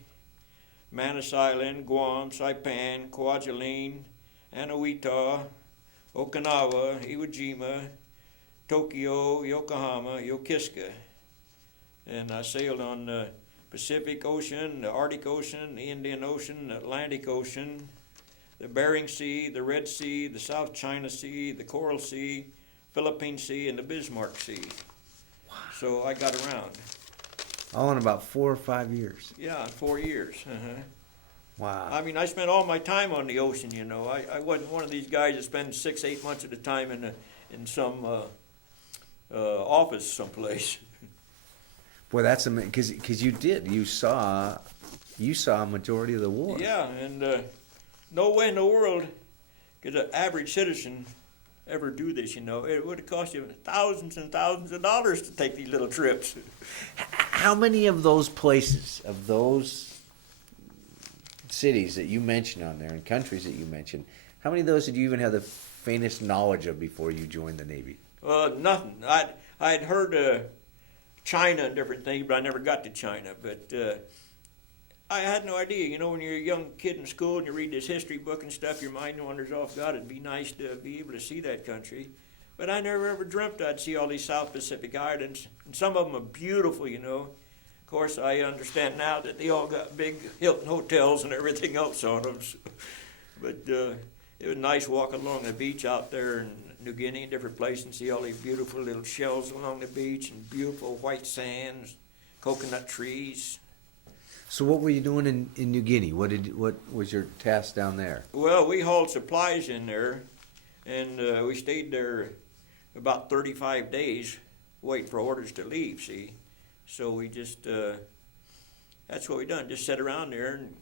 Manus Island, Guam, Saipan, Kwajalein, Anawita, Okinawa, Iwo Jima, Tokyo, Yokohama, Yokosuka. And I sailed on the Pacific Ocean, the Arctic Ocean, the Indian Ocean, the Atlantic Ocean, the Bering Sea, the Red Sea, the South China Sea, the Coral Sea, Philippine Sea, and the Bismarck Sea. Wow. So I got around. All in about 4 or 5 years. Yeah, 4 years. Uh-huh. Wow. I mean, I spent all my time on the ocean, you know. I wasn't one of these guys that spend 6, 8 months at a time in some office someplace. Boy, that's amazing. Because you did. You saw a majority of the war. Yeah, and no way in the world could an average citizen ever do this, you know. It would have cost you thousands and thousands of dollars to take these little trips. How many of those places, of those cities that you mentioned on there and countries that you mentioned, how many of those did you even have the faintest knowledge of before you joined the Navy? Nothing. I'd heard China and different things, but I never got to China. But I had no idea. You know, when you're a young kid in school and you read this history book and stuff, your mind wanders off. God, it'd be nice to be able to see that country. But I never ever dreamt I'd see all these South Pacific islands. And some of them are beautiful, you know. course, I understand now that they all got big Hilton hotels and everything else on them. So, but it was nice walking along the beach out there in New Guinea, different places, and see all these beautiful little shells along the beach and beautiful white sands, coconut trees. So what were you doing in New Guinea? What was your task down there? Well, we hauled supplies in there, and we stayed there about 35 days waiting for orders to leave, see. So we just, that's what we done, just sit around there and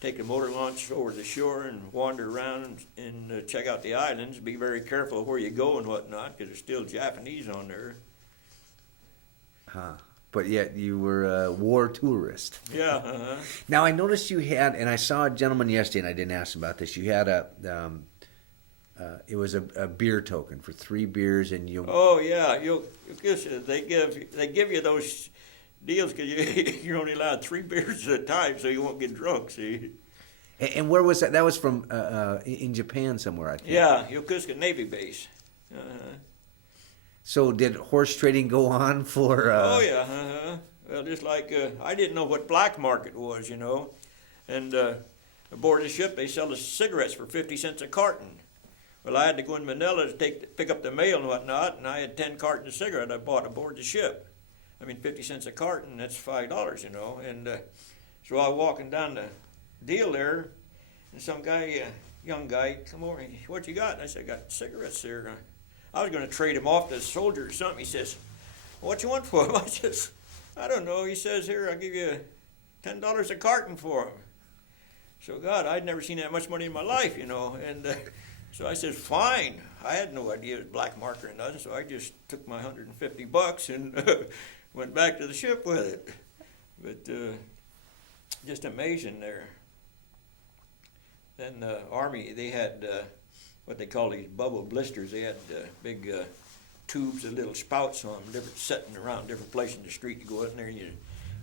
take a motor launch over the shore and wander around and check out the islands. Be very careful where you go and whatnot, because there's still Japanese on there. Huh. But yet you were a war tourist. Yeah. Now I noticed you had, and I saw a gentleman yesterday, and I didn't ask about this. You had it was a beer token for 3 beers, and you. Oh yeah, they give you those deals because you're only allowed 3 beers at a time, so you won't get drunk. See. And where was that? That was from in Japan somewhere, I think. Yeah, Yokosuka Navy Base. So did horse trading go on for? Oh yeah. Well, just like I didn't know what black market was, you know, and aboard the ship they sell us cigarettes for 50 cents a carton. Well, I had to go in Manila to pick up the mail and whatnot, and I had 10 cartons of cigarettes I bought aboard the ship. I mean, 50 cents a carton, that's $5, you know. And so I was walking down the deal there, and some guy, young guy, come over, and he, what you got? And I said, I got cigarettes there. I was going to trade him off to a soldier or something. He says, what you want for them? I says, I don't know. He says, here, I'll give you $10 a carton for them. So, God, I'd never seen that much money in my life, you know. And so I said, fine. I had no idea it was black market or nothing, so I just took my $150 and went back to the ship with it. But just amazing there. Then the Army, they had what they call these bubble blisters. They had big tubes of little spouts on them, different setting around different places in the street. You go in there and you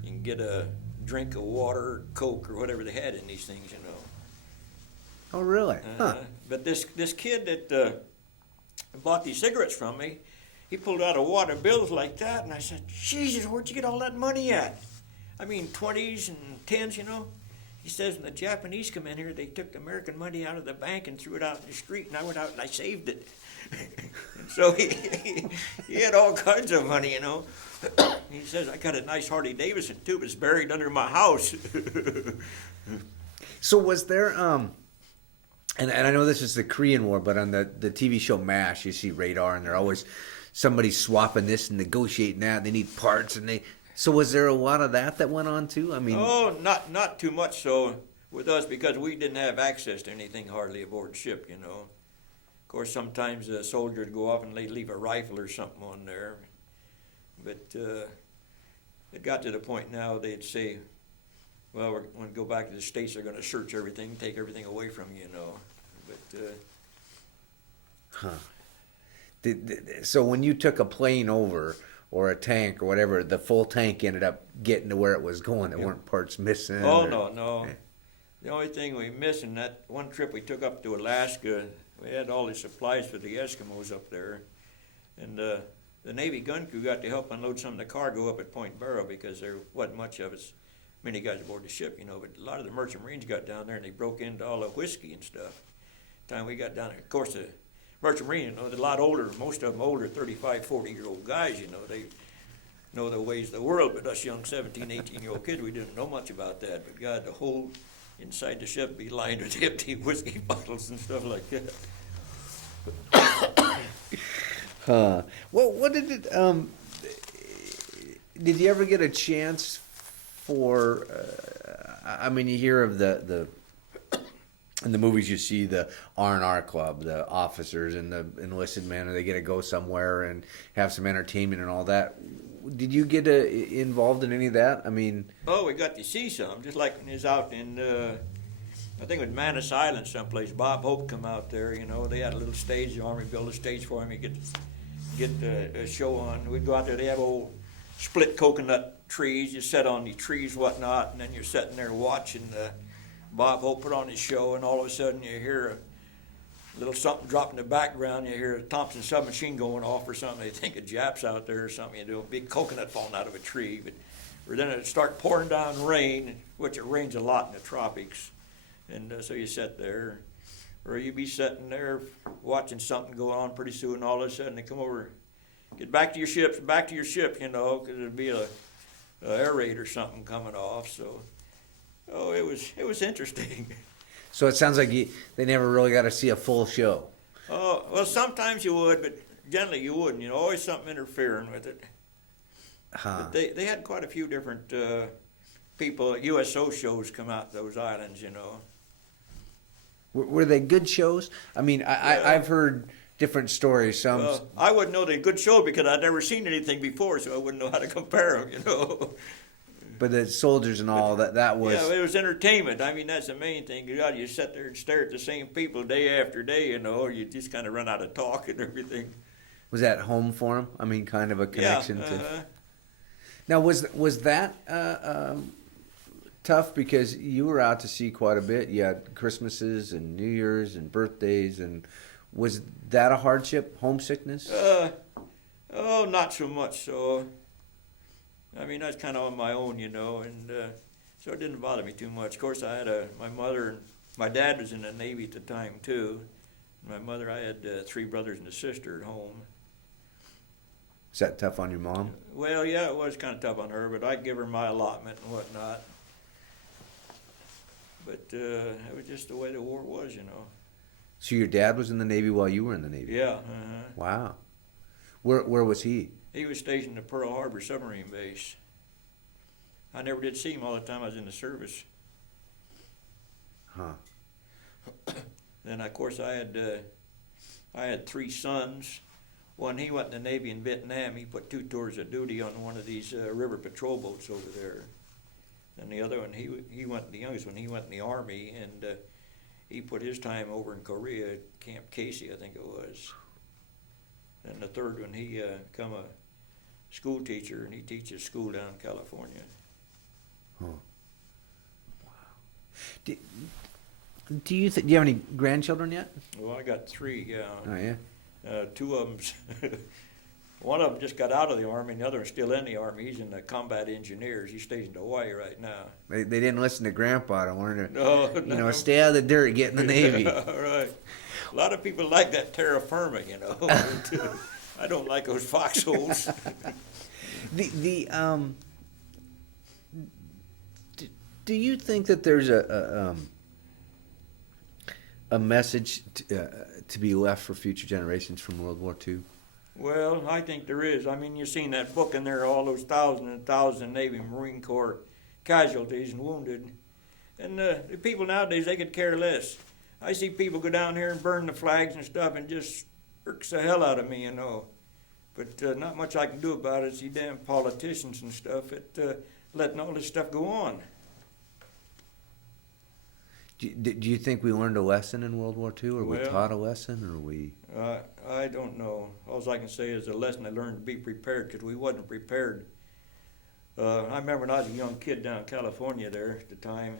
can get a drink of water, Coke, or whatever they had in these things, you know. Oh, really? Huh. But this kid that bought these cigarettes from me, he pulled out a wad of bills like that, and I said, Jesus, where'd you get all that money at? I mean, 20s and 10s, you know. He says, when the Japanese come in here, they took the American money out of the bank and threw it out in the street, and I went out and I saved it. And so he had all kinds of money, you know. He says, I got a nice Harley Davidson, too, but it's buried under my house. So was there, and I know this is the Korean War, but on the TV show MASH, you see radar, and they're always somebody swapping this and negotiating that, and they need parts, and so was there a lot of that went on, too? I mean... Oh, not too much so with us, because we didn't have access to anything hardly aboard ship, you know. Of course, sometimes a soldier would go off and they'd leave a rifle or something on there. But it got to the point now they'd say, well, we're going to go back to the States, they're going to search everything, take everything away from you, you know. But So when you took a plane over, or a tank or whatever, the full tank ended up getting to where it was going. There weren't parts missing. Oh, no. The only thing we missed in that one trip we took up to Alaska, we had all the supplies for the Eskimos up there. And the Navy gun crew got to help unload some of the cargo up at Point Barrow, because there wasn't much of us, many guys aboard the ship, you know. But a lot of the merchant marines got down there and they broke into all the whiskey and stuff. The time we got down there, of course, the merchant marine, you know, they're a lot older, most of them older, 35, 40-year-old guys, you know. They know the ways of the world, but us young 17, 18-year-old kids, we didn't know much about that. But God, the whole inside the ship be lined with empty whiskey bottles and stuff like that. Well, what did it, did you ever get a chance for, I mean, you hear of the in the movies you see the R&R club, the officers and the enlisted men, and they get to go somewhere and have some entertainment and all that. Did you get involved in any of that? I mean... Oh, we got to see some, just like when he was out in, I think it was Manus Island someplace. Bob Hope come out there, you know. They had a little stage, the Army built a stage for him. He could get a show on. We'd go out there, they have old split coconut trees. You sit on the trees, whatnot, and then you're sitting there watching Bob Hope put on his show, and all of a sudden you hear a little something drop in the background. You hear a Thompson submachine going off or something. They think a Jap's out there or something. You do a big coconut falling out of a tree. But or then it'd start pouring down rain, which it rains a lot in the tropics. And so you sit there, or you'd be sitting there watching something go on. Pretty soon, all of a sudden, they come over, get back to your ship, because it'd be a air raid or something coming off. So, it was interesting. So it sounds like they never really got to see a full show. Oh, well, sometimes you would, but generally you wouldn't. Always something interfering with it. Huh. But they had quite a few different people, USO shows come out to those islands. Were they good shows? I mean, I've heard different stories. Some I wouldn't know they're good shows because I'd never seen anything before, so I wouldn't know how to compare them. But the soldiers and all that was. Yeah, it was entertainment. I mean, that's the main thing. You sit there and stare at the same people day after day, or you just kind of run out of talk and everything. Was that home for them? I mean, kind of a connection Yeah, to. Now, was that tough because you were out to sea quite a bit? You had Christmases and New Year's and birthdays, and was that a hardship? Homesickness? Oh, not so much. So, I mean, I was kind of on my own, and so it didn't bother me too much. Of course, I had my mother and my dad was in the Navy at the time too. My mother, I had 3 brothers and a sister at home. Is that tough on your mom? Well, yeah, it was kind of tough on her, but I'd give her my allotment and whatnot. But it was just the way the war was. So your dad was in the Navy while you were in the Navy? Yeah. Wow. Where was he? He was stationed at Pearl Harbor submarine base. I never did see him all the time I was in the service. Huh. Then, of course, I had 3 sons. One, he went in the Navy in Vietnam. He put 2 tours of duty on one of these river patrol boats over there. And the other one, he went, the youngest one, he went in the Army, and he put his time over in Korea, Camp Casey, I think it was. And the third one, he become a school teacher, and he teaches school down in California. Huh. Wow. Do you have any grandchildren yet? Well, I got 3, yeah. Oh, yeah? 2 of them, one of them just got out of the Army, and the other one's still in the Army. He's in the combat engineers. He's stationed in Hawaii right now. They didn't listen to Grandpa to learn to, No. stay out of the dirt, get in the Navy. Right. A lot of people like that terra firma, but, I don't like those foxholes. Do you think that there's a message to be left for future generations from World War II? Well, I think there is. I mean, you've seen that book in there, all those thousands and thousands of Navy and Marine Corps casualties and wounded. And the people nowadays, they could care less. I see people go down here and burn the flags and stuff, and just irks the hell out of me, But not much I can do about it. It's you damn politicians and stuff that letting all this stuff go on. Do you think we learned a lesson in World War II, or we Well, taught a lesson, or we? I don't know. All I can say is a lesson I learned to be prepared, because we wasn't prepared. I remember when I was a young kid down in California there at the time,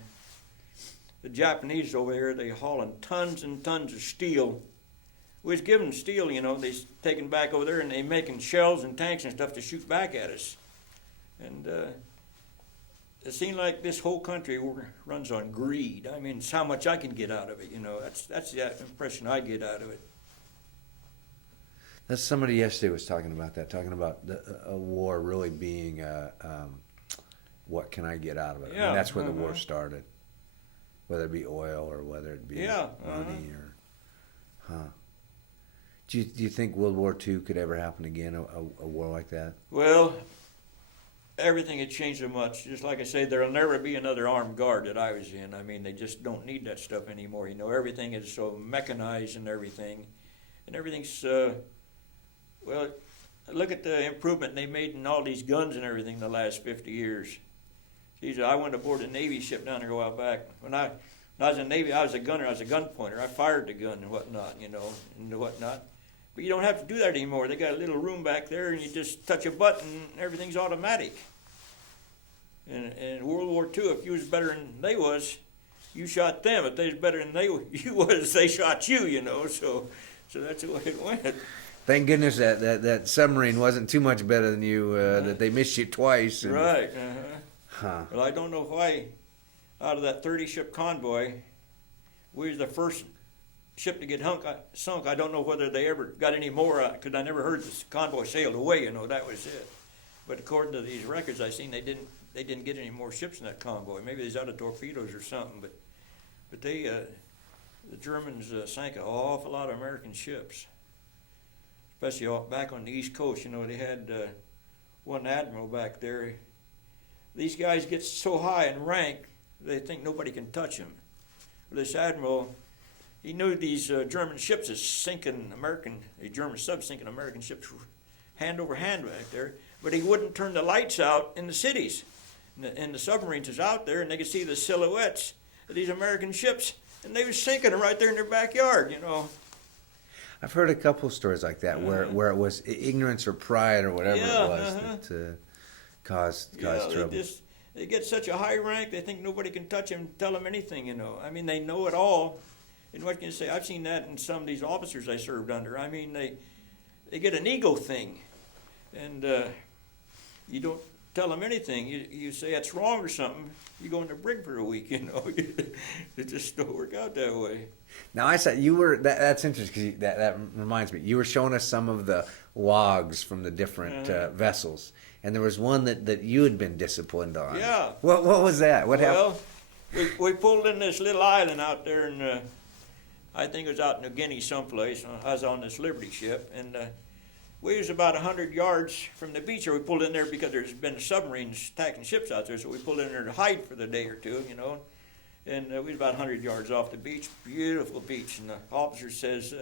the Japanese over here, they hauling tons and tons of steel. We was giving them steel, they taking back over there, and they making shells and tanks and stuff to shoot back at us. And it seemed like this whole country runs on greed. I mean, it's how much I can get out of it, That's the impression I get out of it. That's somebody yesterday was talking about a war really being what can I get out of it? Yeah, I mean, that's where the war started, whether it be oil or whether it be money or, huh? Do you think World War II could ever happen again? A war like that? Well, everything had changed so much. Just like I say, there'll never be another armed guard that I was in. I mean, they just don't need that stuff anymore. Everything is so mechanized and everything. And everything's, well, look at the improvement they made in all these guns and everything in the last 50 years. Geez, I went aboard a Navy ship down there a while back. When I was in the Navy, I was a gunner. I was a gun pointer. I fired the gun and whatnot, and whatnot. But you don't have to do that anymore. They got a little room back there, and you just touch a button, and everything's automatic. And in World War II, if you was better than they was, you shot them. If they was better than you was, they shot you, So that's the way it went. Thank goodness that submarine wasn't too much better than you. That they missed you twice. And, Right. Huh. Well, I don't know why, out of that 30-ship convoy, we was the first ship to get sunk. I don't know whether they ever got any more, because I never heard this convoy sailed away. That was it. But according to these records I seen, they didn't get any more ships in that convoy. Maybe they was out of torpedoes or something. But they, the Germans sank an awful lot of American ships, especially back on the East Coast. They had one admiral back there. These guys get so high in rank, they think nobody can touch them. This admiral, he knew these German ships is sinking German subs sinking American ships hand over hand back there, but he wouldn't turn the lights out in the cities. And the submarines is out there, and they could see the silhouettes of these American ships, and they was sinking them right there in their backyard. I've heard a couple of stories like that where it was ignorance or pride or whatever it was that caused trouble. They get such a high rank, they think nobody can touch them, tell them anything. They know it all. And what can you say? I've seen that in some of these officers I served under. They get an ego thing, and you don't tell them anything. You say it's wrong or something, you go into brig for a week. It just don't work out that way. Now I said you were. That's interesting because that reminds me. You were showing us some of the logs from the different vessels, and there was one that you had been disciplined on. Yeah. What was that? What happened? Well, we pulled in this little island out there, and I think it was out in New Guinea someplace. I was on this Liberty ship, and we was about 100 yards from the beach. Or we pulled in there because there's been submarines attacking ships out there, so we pulled in there to hide for the day or two, And we was about 100 yards off the beach, beautiful beach. And the officer says,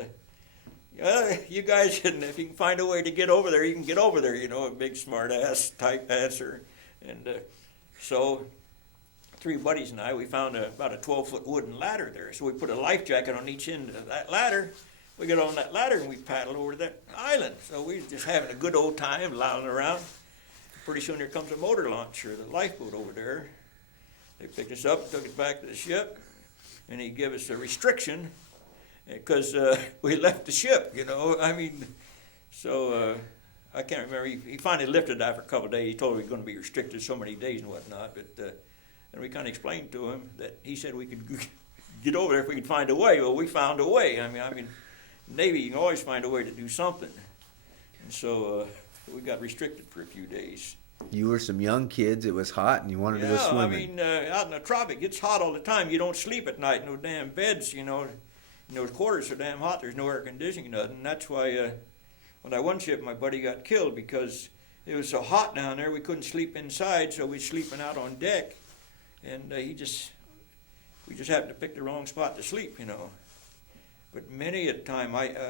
you guys, if you can find a way to get over there, you can get over there, a big smart ass type answer. And so three buddies and I, we found about a 12-foot wooden ladder there. So we put a life jacket on each end of that ladder. We got on that ladder and we paddled over to that island. So we was just having a good old time, lounging around. Pretty soon here comes a motor launcher, the lifeboat over there. They picked us up and took us back to the ship, and he gave us a restriction because we left the ship, So I can't remember. He finally lifted after a couple of days. He told me we were going to be restricted so many days and whatnot. But and we kind of explained to him that he said we could get over there if we could find a way. Well, we found a way. Navy, you can always find a way to do something. And so we got restricted for a few days. You were some young kids. It was hot, and you wanted to go swimming. Out in the tropic, it's hot all the time. You don't sleep at night in those damn beds, In those quarters so damn hot, there's no air conditioning, nothing. And that's why on that one ship, my buddy got killed because it was so hot down there, we couldn't sleep inside, so we was sleeping out on deck. And we just happened to pick the wrong spot to sleep, But many a time, I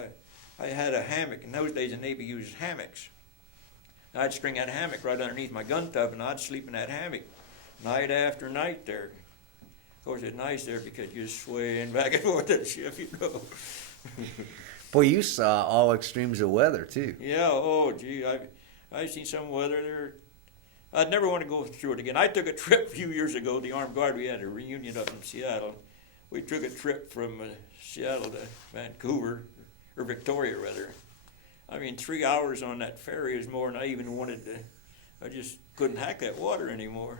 had a hammock. In those days, the Navy used hammocks. I'd string that hammock right underneath my gun tub, and I'd sleep in that hammock night after night there. Of course, it's nice there because you're swaying back and forth that ship, Boy, you saw all extremes of weather, too. Yeah, oh, gee, I've seen some weather there. I'd never want to go through it again. I took a trip a few years ago, the Armed Guard, we had a reunion up in Seattle. We took a trip from Seattle to Vancouver, or Victoria, rather. 3 hours on that ferry is more than I even wanted to. I just couldn't hack that water anymore.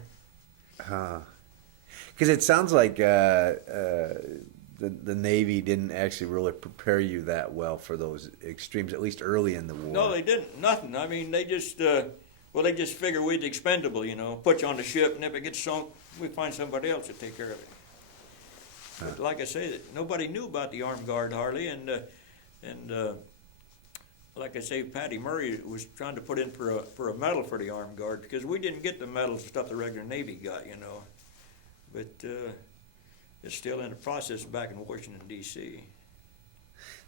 Because it sounds like the Navy didn't actually really prepare you that well for those extremes, at least early in the war. No, they didn't. Nothing. They just, they just figure we'd expendable, put you on the ship, and if it gets sunk, we find somebody else to take care of it. But like I say, nobody knew about the Armed Guard hardly, and like I say, Patty Murray was trying to put in for a medal for the Armed Guard because we didn't get the medals and stuff the regular Navy got, But it's still in the process back in Washington, D.C.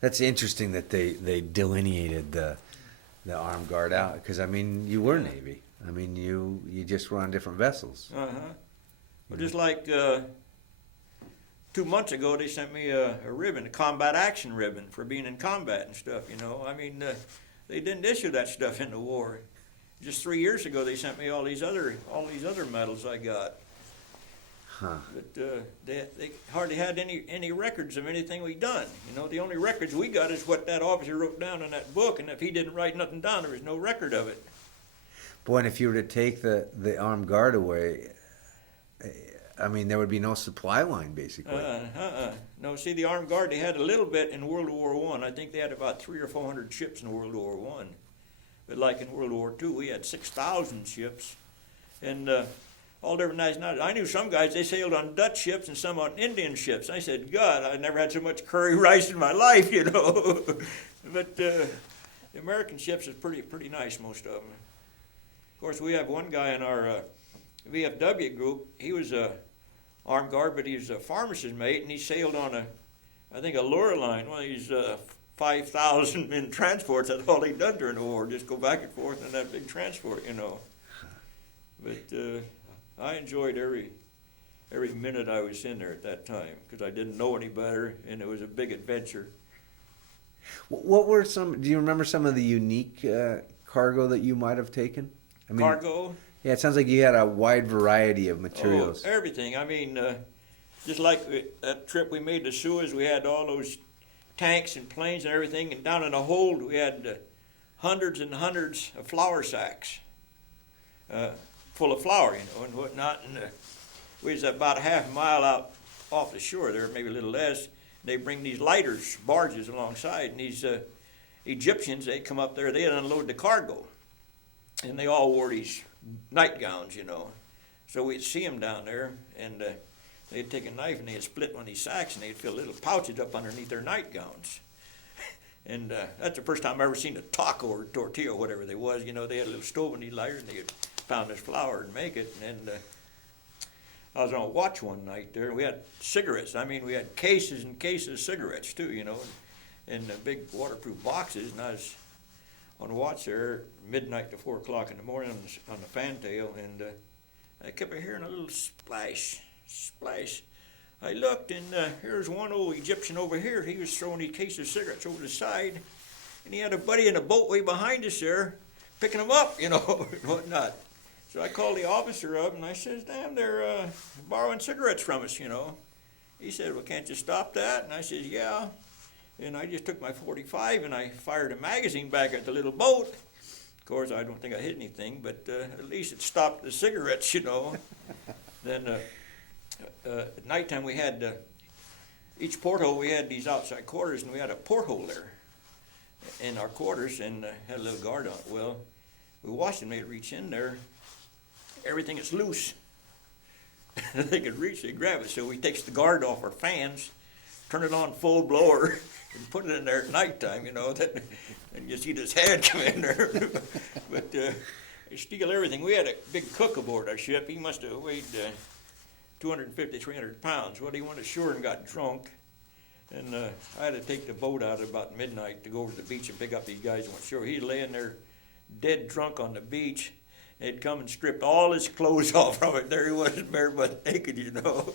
That's interesting that they delineated the Armed Guard out because, you were Navy. You just were on different vessels. Well, just like 2 months ago, they sent me a ribbon, a combat action ribbon for being in combat and stuff, They didn't issue that stuff in the war. Just 3 years ago, they sent me all these other medals I got. Huh. But they hardly had any records of anything we done. You know, the only records we got is what that officer wrote down in that book, and if he didn't write nothing down, there was no record of it. Boy, and if you were to take the armed guard away, I mean, there would be no supply line, basically. No, see, the armed guard, they had a little bit in World War I. I think they had about 300 or 400 ships in World War I. But like in World War II, we had 6,000 ships. And all different nationalities. I knew some guys, they sailed on Dutch ships and some on Indian ships. I said, God, I never had so much curry rice in my life, you know. But the American ships is pretty nice, most of them. Of course, we have one guy in our VFW group. He was a armed guard, but he was a pharmacist mate, and he sailed on I think a Lure line, one of these 5,000 men transports. That's all they done during the war, just go back and forth in that big transport, you know. But I enjoyed every minute I was in there at that time, because I didn't know any better, and it was a big adventure. What were do you remember some of the unique cargo that you might have taken? I mean, Cargo? Yeah, it sounds like you had a wide variety of materials. Oh, everything. I mean, just like that trip we made to Suez, we had all those tanks and planes and everything, and down in the hold we had hundreds and hundreds of flour sacks full of flour, you know, and whatnot. And we was about a half a mile out off the shore there, maybe a little less. They bring these lighters, barges alongside, and these Egyptians, they come up there, they'd unload the cargo. And they all wore these nightgowns, you know. So we'd see them down there, and they'd take a knife and they'd split one of these sacks, and they'd fill little pouches up underneath their nightgowns. And that's the first time I ever seen a taco or tortilla or whatever they was. You know, they had a little stove in these lighters, and they'd pound this flour and make it. And I was on a watch one night there, and we had cigarettes. I mean, we had cases and cases of cigarettes, too, you know, in big waterproof boxes. And I was on watch there, midnight to 4 o'clock in the morning on the fantail, and I kept hearing a little splash. I looked, and here's one old Egyptian over here. He was throwing these cases of cigarettes over the side, and he had a buddy in a boat way behind us there, picking them up, you know, and whatnot. So I called the officer up, and I says, damn, they're borrowing cigarettes from us, you know. He said, well, can't you stop that? And I says, yeah. And I just took my .45 and I fired a magazine back at the little boat. Of course, I don't think I hit anything, but at least it stopped the cigarettes, you know. Then at nighttime we had, each porthole we had these outside quarters, and we had a porthole there in our quarters, and had a little guard on it. Well, we watched them, they'd reach in there, everything is loose. They could reach, they grab it, so we takes the guard off our fans, turn it on full blower, and put it in there at nighttime, you know, and you see this head come in there. But they steal everything. We had a big cook aboard our ship. He must have weighed 250, 300 pounds. Well, he went ashore and got drunk, and I had to take the boat out at about midnight to go over to the beach and pick up these guys who went ashore. He's laying there dead drunk on the beach. They'd come and stripped all his clothes off from it. There he was, barefoot naked, you know.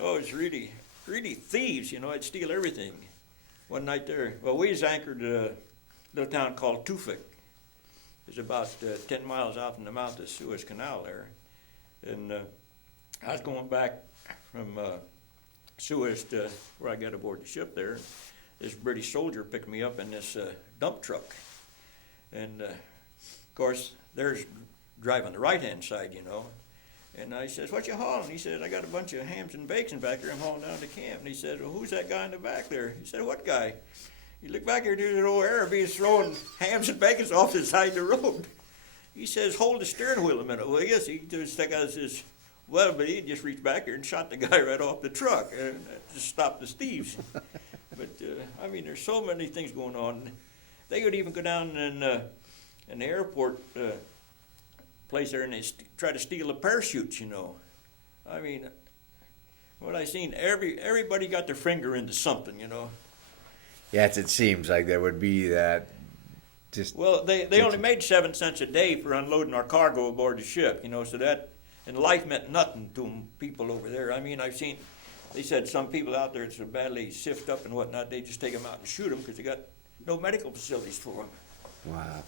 Oh, it's really thieves, you know. I'd steal everything. One night there, well, we was anchored at a little town called Tufik. It's about 10 miles out from the mouth of the Suez Canal there. And I was going back from Suez to where I got aboard the ship there. This British soldier picked me up in this dump truck. And, of course, there's driving the right-hand side, you know. And I says, what you hauling? He said, I got a bunch of hams and bacon back there I'm hauling down to camp. And he said, well, who's that guy in the back there? He said, what guy? He looked back here, there's an old Arab. He's throwing hams and bacon off the side of the road. He says, hold the steering wheel a minute, will you? So he just stuck out his, well, but he just reached back there and shot the guy right off the truck and just stopped the thieves. But, I mean, there's so many things going on. They could even go down in the airport place there, and they try to steal the parachutes, you know. I mean, what I seen, everybody got their finger into something, you know. Yes, it seems like there would be that. Just well, they only made 7 cents a day for unloading our cargo aboard the ship, you know, so that, and life meant nothing to them people over there. I mean, I've seen, they said some people out there, it's so badly sift up and whatnot, they just take them out and shoot them because they got no medical facilities for them. Wow.